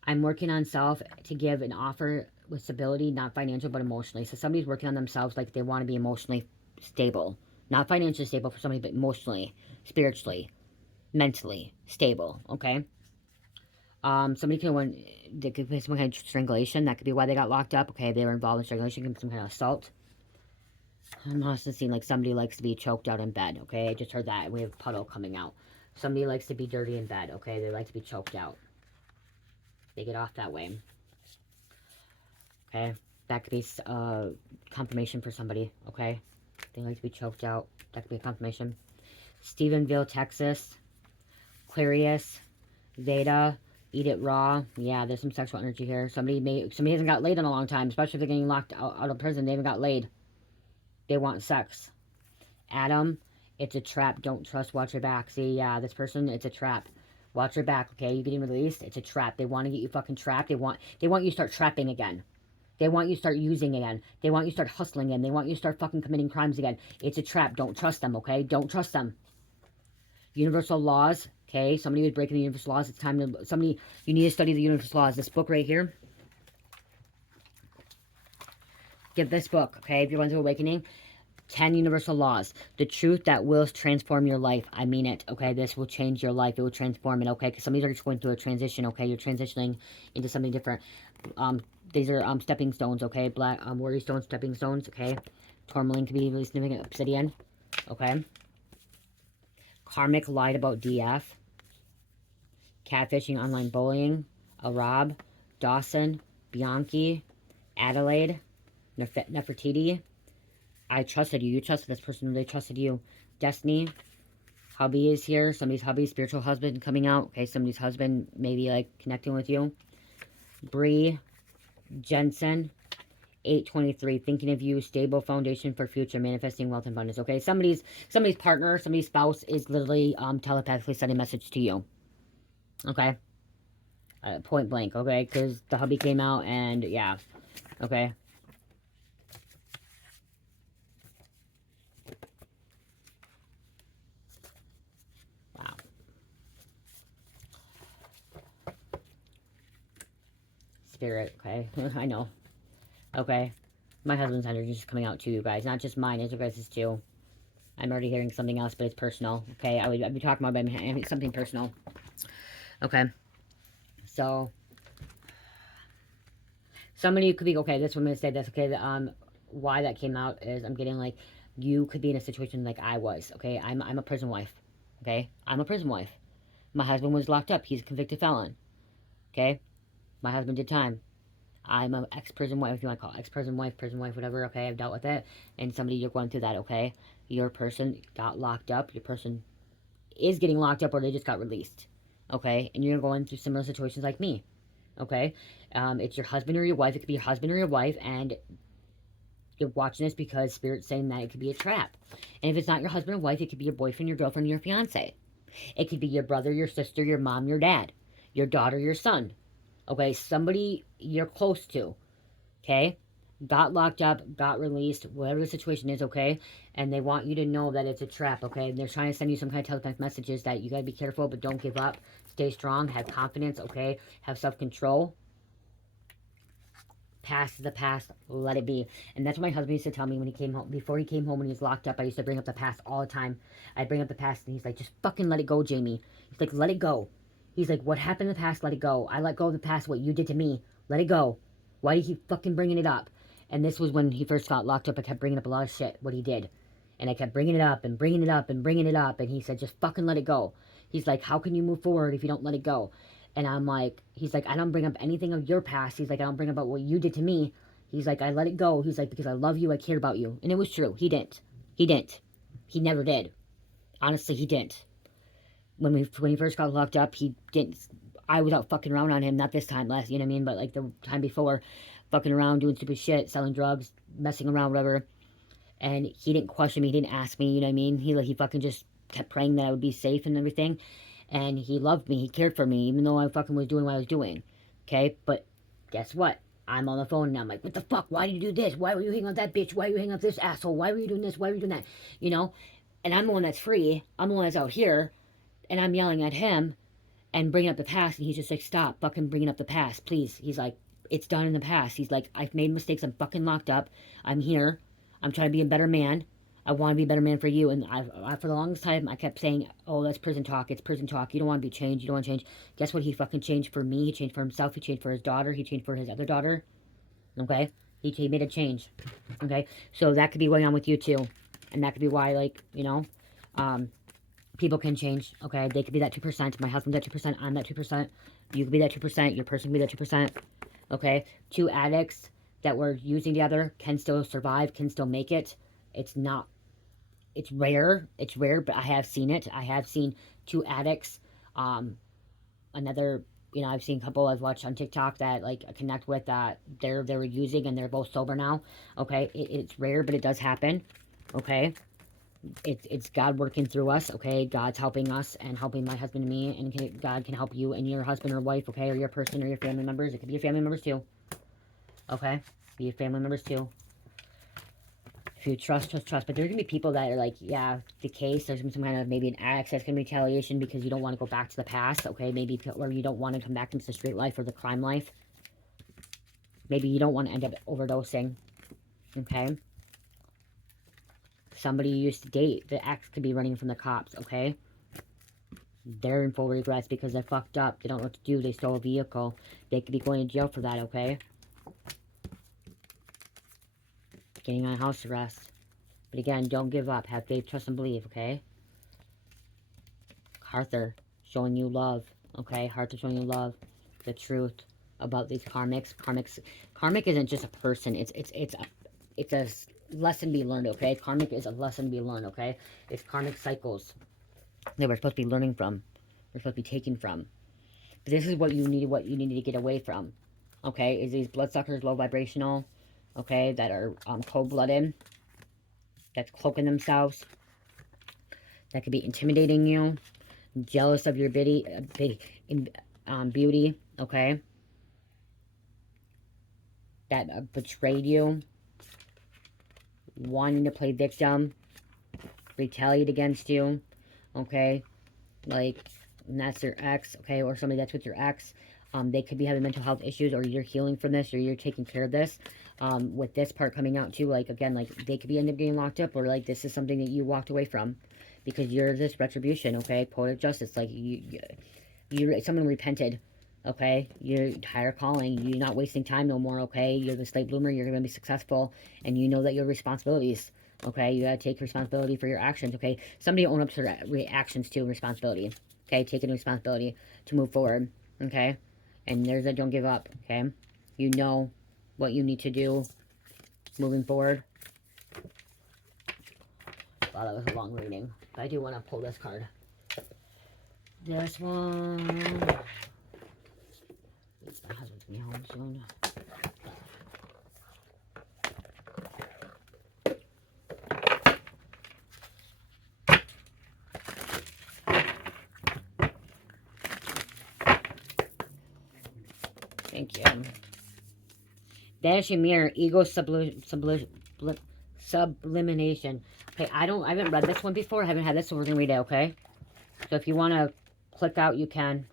I'm working on self to give an offer with stability, not financial, but emotionally. So somebody's working on themselves, like they want to be emotionally stable. Not financially stable for somebody, but emotionally, spiritually, mentally stable, okay? Somebody could be some kind of strangulation. That could be why they got locked up. Okay, they were involved in strangulation, could be some kind of assault. I'm also seeing like somebody likes to be choked out in bed, okay? I just heard that, and we have puddle coming out. Somebody likes to be dirty in bed, okay? They like to be choked out. They get off that way. Okay? That could be confirmation for somebody, okay? They like to be choked out. That could be a confirmation. Stephenville, Texas. Clarius. Veda. Eat it raw. Yeah, there's some sexual energy here. Somebody hasn't got laid in a long time, especially if they're getting locked out of prison. They haven't got laid. They want sex. Adam, it's a trap. Don't trust. Watch your back. See, yeah, this person, it's a trap. Watch your back, okay? You're getting released. It's a trap. They want to get you fucking trapped. They want you to start trapping again. They want you to start using again. They want you to start hustling again. They want you to start fucking committing crimes again. It's a trap. Don't trust them, okay? Don't trust them. Universal laws, okay? Somebody was breaking the universal laws. It's time to, somebody, you need to study the universal laws. This book right here. Get this book, okay? If you're going through awakening. 10 universal laws. The truth that will transform your life. I mean it, okay? This will change your life. It will transform it, okay? Because some of you are just going through a transition, okay? You're transitioning into something different. These are stepping stones, okay? Black warrior stones, stepping stones, okay? Tourmaline can be really significant. Obsidian, okay? Karmic lied about DF. Catfishing, online bullying. Arab, Dawson, Bianchi, Adelaide, Nefertiti. I trusted you. You trusted this person. They trusted you. Destiny. Hubby is here. Somebody's hubby, spiritual husband coming out. Okay, somebody's husband maybe like connecting with you. Bree. Jensen. 823. Thinking of you. Stable foundation for future. Manifesting wealth and abundance. Okay, somebody's partner, somebody's spouse is literally telepathically sending a message to you. Okay. Point blank. Okay, because the hubby came out and yeah. Okay. Spirit, okay? I know. Okay. My husband's energy is coming out to you guys. Not just mine, it's your guys' too. I'm already hearing something else, but it's personal. Okay, I'd be talking about something personal. Okay. So, somebody could be, okay, this one I'm going to say this, okay? Why that came out is I'm getting like, you could be in a situation like I was, okay? I'm a prison wife, okay? I'm a prison wife. My husband was locked up. He's a convicted felon, okay? My husband did time. I'm an ex-prison wife, if you want to call it ex-prison wife, prison wife, whatever, okay? I've dealt with it. And somebody, you're going through that, okay? Your person got locked up. Your person is getting locked up or they just got released, okay? And you're going through similar situations like me, okay? It's your husband or your wife. It could be your husband or your wife, and you're watching this because Spirit's saying that it could be a trap. And if it's not your husband or wife, it could be your boyfriend, your girlfriend, your fiance. It could be your brother, your sister, your mom, your dad, your daughter, your son. Okay, somebody you're close to, okay, got locked up, got released, whatever the situation is, okay, and they want you to know that it's a trap, okay, and they're trying to send you some kind of telepathic messages that you got to be careful, but don't give up, stay strong, have confidence, okay, have self-control. Past is the past, let it be. And that's what my husband used to tell me when he came home, before he came home when he was locked up. I used to bring up the past all the time. I'd bring up the past, and he's like, just fucking let it go, Jamie. He's like, let it go. He's like, what happened in the past, let it go. I let go of the past, what you did to me. Let it go. Why do you keep fucking bringing it up? And this was when he first got locked up. I kept bringing up a lot of shit, what he did. And I kept bringing it up and bringing it up and bringing it up. And he said, just fucking let it go. He's like, how can you move forward if you don't let it go? And I'm like, he's like, I don't bring up anything of your past. He's like, I don't bring up what you did to me. He's like, I let it go. He's like, because I love you, I care about you. And it was true. He didn't. He didn't. He never did. Honestly, he didn't. When he first got locked up, he didn't. I was out fucking around on him, not this time, last, you know what I mean, but like the time before, fucking around, doing stupid shit, selling drugs, messing around, whatever. And he didn't question me, he didn't ask me, you know what I mean? He fucking just kept praying that I would be safe and everything. And he loved me, he cared for me, even though I fucking was doing what I was doing. Okay, but guess what? I'm on the phone and I'm like, what the fuck? Why did you do this? Why were you hanging out with that bitch? Why were you hanging out with this asshole? Why were you doing this? Why were you doing that? You know? And I'm the one that's free. I'm the one that's out here. And I'm yelling at him and bringing up the past. And he's just like, stop fucking bringing up the past, please. He's like, it's done in the past. He's like, I've made mistakes. I'm fucking locked up. I'm here. I'm trying to be a better man. I want to be a better man for you. And I for the longest time, I kept saying, oh, that's prison talk. It's prison talk. You don't want to be changed. You don't want to change. Guess what? He fucking changed for me. He changed for himself. He changed for his daughter. He changed for his other daughter. Okay? He made a change. Okay? So that could be going on with you too. And that could be why, like, you know, people can change. Okay? They could be that 2%. My husband's that 2%. I'm that 2%. You could be that 2%. Your person could be that 2%. Okay? 2 addicts that were using together can still survive, can still make it. It's not, it's rare, but I have seen it. I have seen 2 addicts, another, you know, I've seen a couple I've watched on TikTok that, like, I connect with that they were using and they're both sober now, okay? It's rare, but it does happen, okay? It's God working through us, okay? God's helping us and helping my husband and me, and God can help you and your husband or wife, okay? Or your person or your family members. It could be your family members too, okay? Be your family members too. If you trust. But there's going to be people that are like, yeah, the case, there's some kind of maybe an access going to be retaliation because you don't want to go back to the past, okay? Maybe, or you don't want to come back into the straight life or the crime life. Maybe you don't want to end up overdosing, okay? Somebody you used to date, the ex could be running from the cops, okay? They're in full regrets because they fucked up. They don't know what to do. They stole a vehicle. They could be going to jail for that, okay? Getting on house arrest. But again, don't give up. Have faith, trust, and believe, okay? Arthur, showing you love, okay? Arthur showing you love. The truth about these karmics. Karmic isn't just a person. It's a lesson to be learned, okay? Karmic is a lesson to be learned, okay? It's karmic cycles that we're supposed to be learning from. We're supposed to be taking from. But this is what you need to get away from, okay? Is these bloodsuckers low vibrational, okay? That are cold-blooded, that's cloaking themselves, that could be intimidating you, jealous of your beauty, okay? That betrayed you, wanting to play victim, retaliate against you, okay? Like, and that's your ex, okay? Or somebody that's with your ex. They could be having mental health issues, or you're healing from this, or you're taking care of this. With this part coming out too, like, again, like, they could be end up getting locked up, or like, this is something that you walked away from because you're this retribution, okay? Poetic justice, like, someone repented, okay? You're higher calling. You're not wasting time no more, okay? You're this late bloomer. You're going to be successful, and you know that your responsibilities, okay? You got to take responsibility for your actions, okay? Somebody own up to their reactions to responsibility, okay? Taking responsibility to move forward, okay? And there's a don't give up, okay? You know what you need to do moving forward. Wow, that was a long reading. I do want to pull this card. This one. My husband's gonna be home soon. Thank you. Vanishing Mirror, Ego Sublimation. Okay, I haven't read this one before. I haven't had this, so we're gonna read it, okay? So if you want to click out, you can.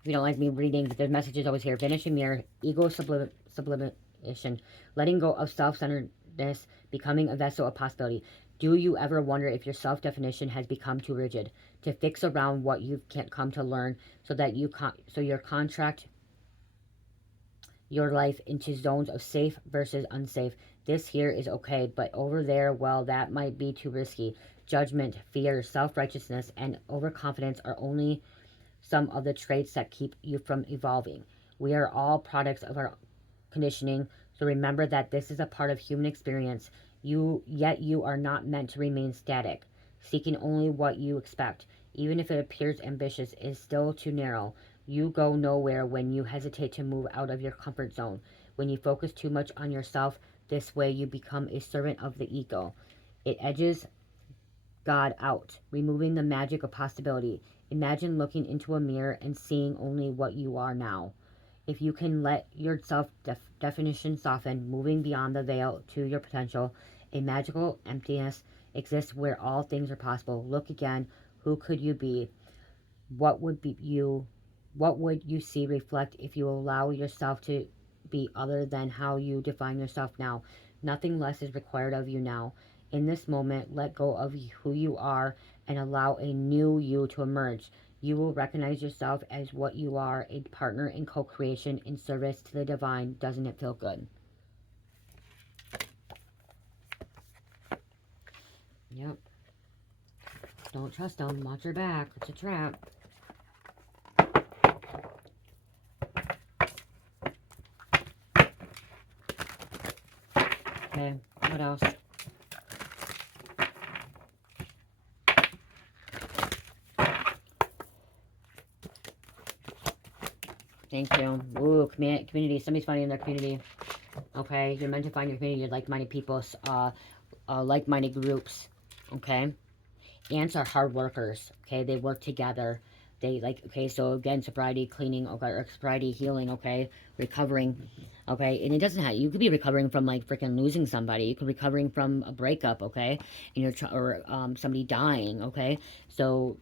If you don't like me reading, there's messages always here. Vanishing Mirror, Ego Sublimation. Letting go of self-centeredness, becoming a vessel of possibility. Do you ever wonder if your self-definition has become too rigid to fix around what you can't come to learn, so that your contract your life into zones of safe versus unsafe? This here is okay, but over there, well, that might be too risky. Judgment, fear, self-righteousness, and overconfidence are only some of the traits that keep you from evolving. We are all products of our conditioning, so remember that this is a part of human experience. Yet you are not meant to remain static, seeking only what you expect. Even if it appears ambitious, it is still too narrow. You go nowhere when you hesitate to move out of your comfort zone. When you focus too much on yourself, this way you become a servant of the ego. It edges God out, removing the magic of possibility. Imagine looking into a mirror and seeing only what you are now. If you can let your self-definition soften, moving beyond the veil to your potential, a magical emptiness exists where all things are possible. Look again. Who could you be? What would you see reflect if you allow yourself to be other than how you define yourself now? Nothing less is required of you now. In this moment, let go of who you are and allow a new you to emerge. You will recognize yourself as what you are, a partner in co-creation, in service to the divine. Doesn't it feel good? Yep. Don't trust them. Watch your back. It's a trap. Okay, what else? Thank you. Ooh, community. Somebody's finding their community. Okay, you're meant to find your community. You're like-minded people. like-minded groups, okay? Ants are hard workers, okay? They work together. They like, okay, so again, sobriety, cleaning, okay, or sobriety, healing, okay, recovering, okay? And it doesn't have, you could be recovering from like freaking losing somebody. You could be recovering from a breakup, okay? And you're, or somebody dying, okay? So,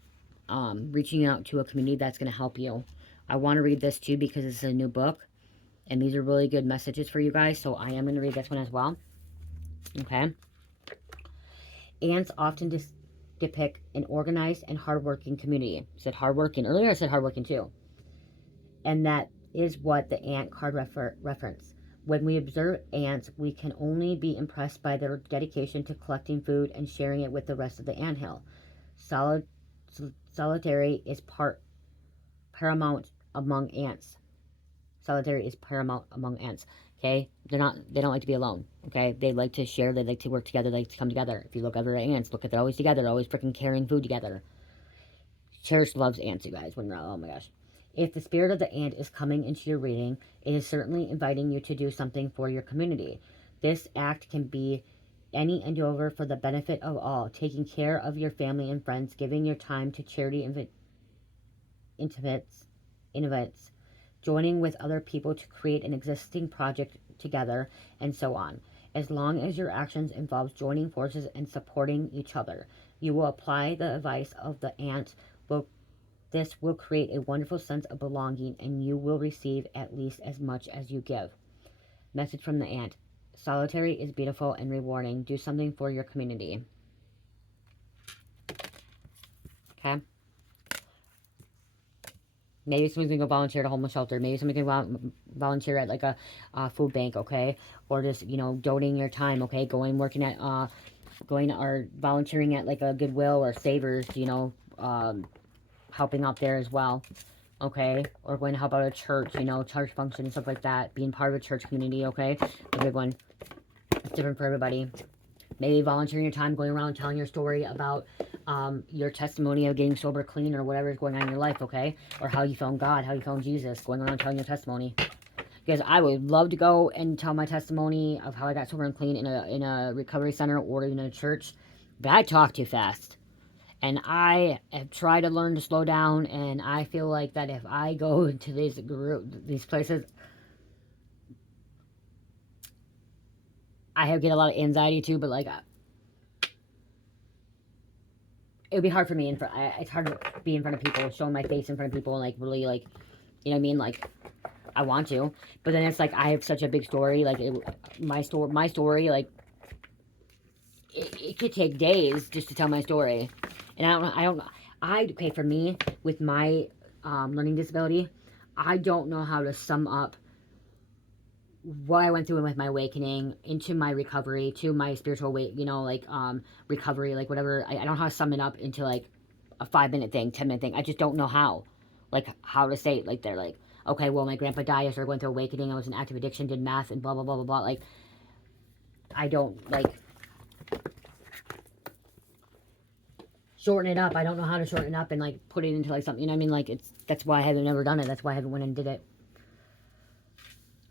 reaching out to a community that's going to help you. I want to read this too because it's a new book. And these are really good messages for you guys. So I am going to read this one as well. Okay. Ants often depict an organized and hardworking community. I said hardworking. Earlier I said hardworking too. And that is what the ant card reference. When we observe ants, we can only be impressed by their dedication to collecting food and sharing it with the rest of the anthill. Solitary is paramount among ants. Solitary is paramount among ants. Okay, they don't like to be alone. Okay, they like to share. They like to work together. They like to come together. If you look over at ants, look at they're always together. They're always freaking carrying food together. Cherish loves ants, you guys. When you're oh my gosh, if the spirit of the ant is coming into your reading, it is certainly inviting you to do something for your community. This act can be any endeavor for the benefit of all. Taking care of your family and friends, giving your time to charity intimates, joining with other people to create an existing project together, and so on. As long as your actions involve joining forces and supporting each other, you will apply the advice of the ant. This will create a wonderful sense of belonging, and you will receive at least as much as you give. Message from the ant. Solitary is beautiful and rewarding. Do something for your community. Okay? Maybe somebody's going to go volunteer at a homeless shelter. Maybe somebody can volunteer at like a food bank, okay? Or just, you know, donating your time, okay? Working at, or volunteering at like a Goodwill or Savers, you know, helping out there as well, okay? Or going to help out a church, you know, church function and stuff like that. Being part of a church community, okay? A big one. It's different for everybody. Maybe volunteering your time, going around telling your story about your testimony of getting sober, clean, or whatever is going on in your life, okay? Or how you found God, how you found Jesus, going around telling your testimony. Because I would love to go and tell my testimony of how I got sober and clean in a recovery center or in a church, but I talk too fast. And I have tried to learn to slow down, and I feel like that if I go to these places, I get a lot of anxiety too, but like, it would be hard for me. It's hard to be in front of people, showing my face in front of people, and like really, like, you know what I mean? Like, I want to, but then it's like I have such a big story. Like my story, like it could take days just to tell my story, and okay, for me with my learning disability, I don't know how to sum up what I went through with my awakening into my recovery to my spiritual you know, like recovery, like whatever. I don't know how to sum it up into like a 5-minute thing, 10-minute thing. I just don't know how, like how to say it. Like they're like, okay, well my grandpa died, I started going through awakening, I was in active addiction, did math and blah blah blah blah blah. Like I don't like shorten it up. I don't know how to shorten it up and like put it into like something, you know what I mean? Like that's why I haven't never done it. That's why I haven't went and did it.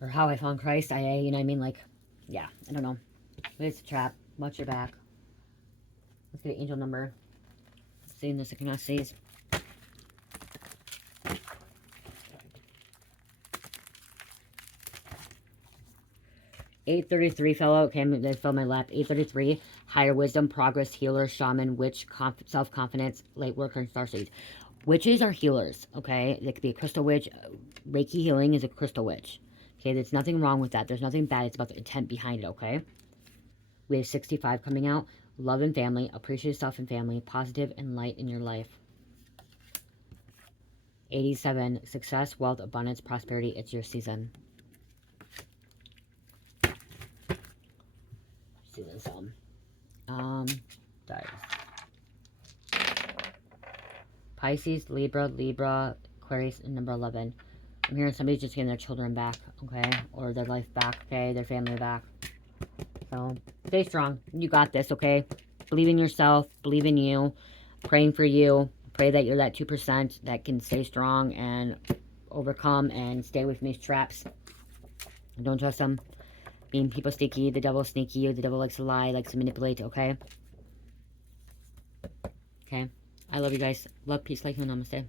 Or how I found Christ, IA, you know what I mean? Like, yeah, I don't know. But it's a trap. Watch your back. Let's get an angel number. Seeing this, I cannot see. 833, fellow. Okay, I fell my lap. 833, higher wisdom, progress, healer, shaman, witch, self-confidence, light worker, and star seeds. Witches are healers, okay? They could be a crystal witch. Reiki healing is a crystal witch. Okay, there's nothing wrong with that. There's nothing bad. It's about the intent behind it, okay? We have 65 coming out. Love and family. Appreciate yourself and family. Positive and light in your life. 87, success, wealth, abundance, prosperity. It's your season. See this, dice. Pisces, Libra, Aquarius, and number 11. I'm hearing somebody's just getting their children back, okay? Or their life back, okay? Their family back. So, stay strong. You got this, okay? Believe in yourself. Believe in you. Praying for you. Pray that you're that 2% that can stay strong and overcome and stay away from these traps. Don't trust them. Being people sneaky, the devil sneaky, or the devil likes to lie, likes to manipulate, okay? Okay. I love you guys. Love, peace, life, and namaste.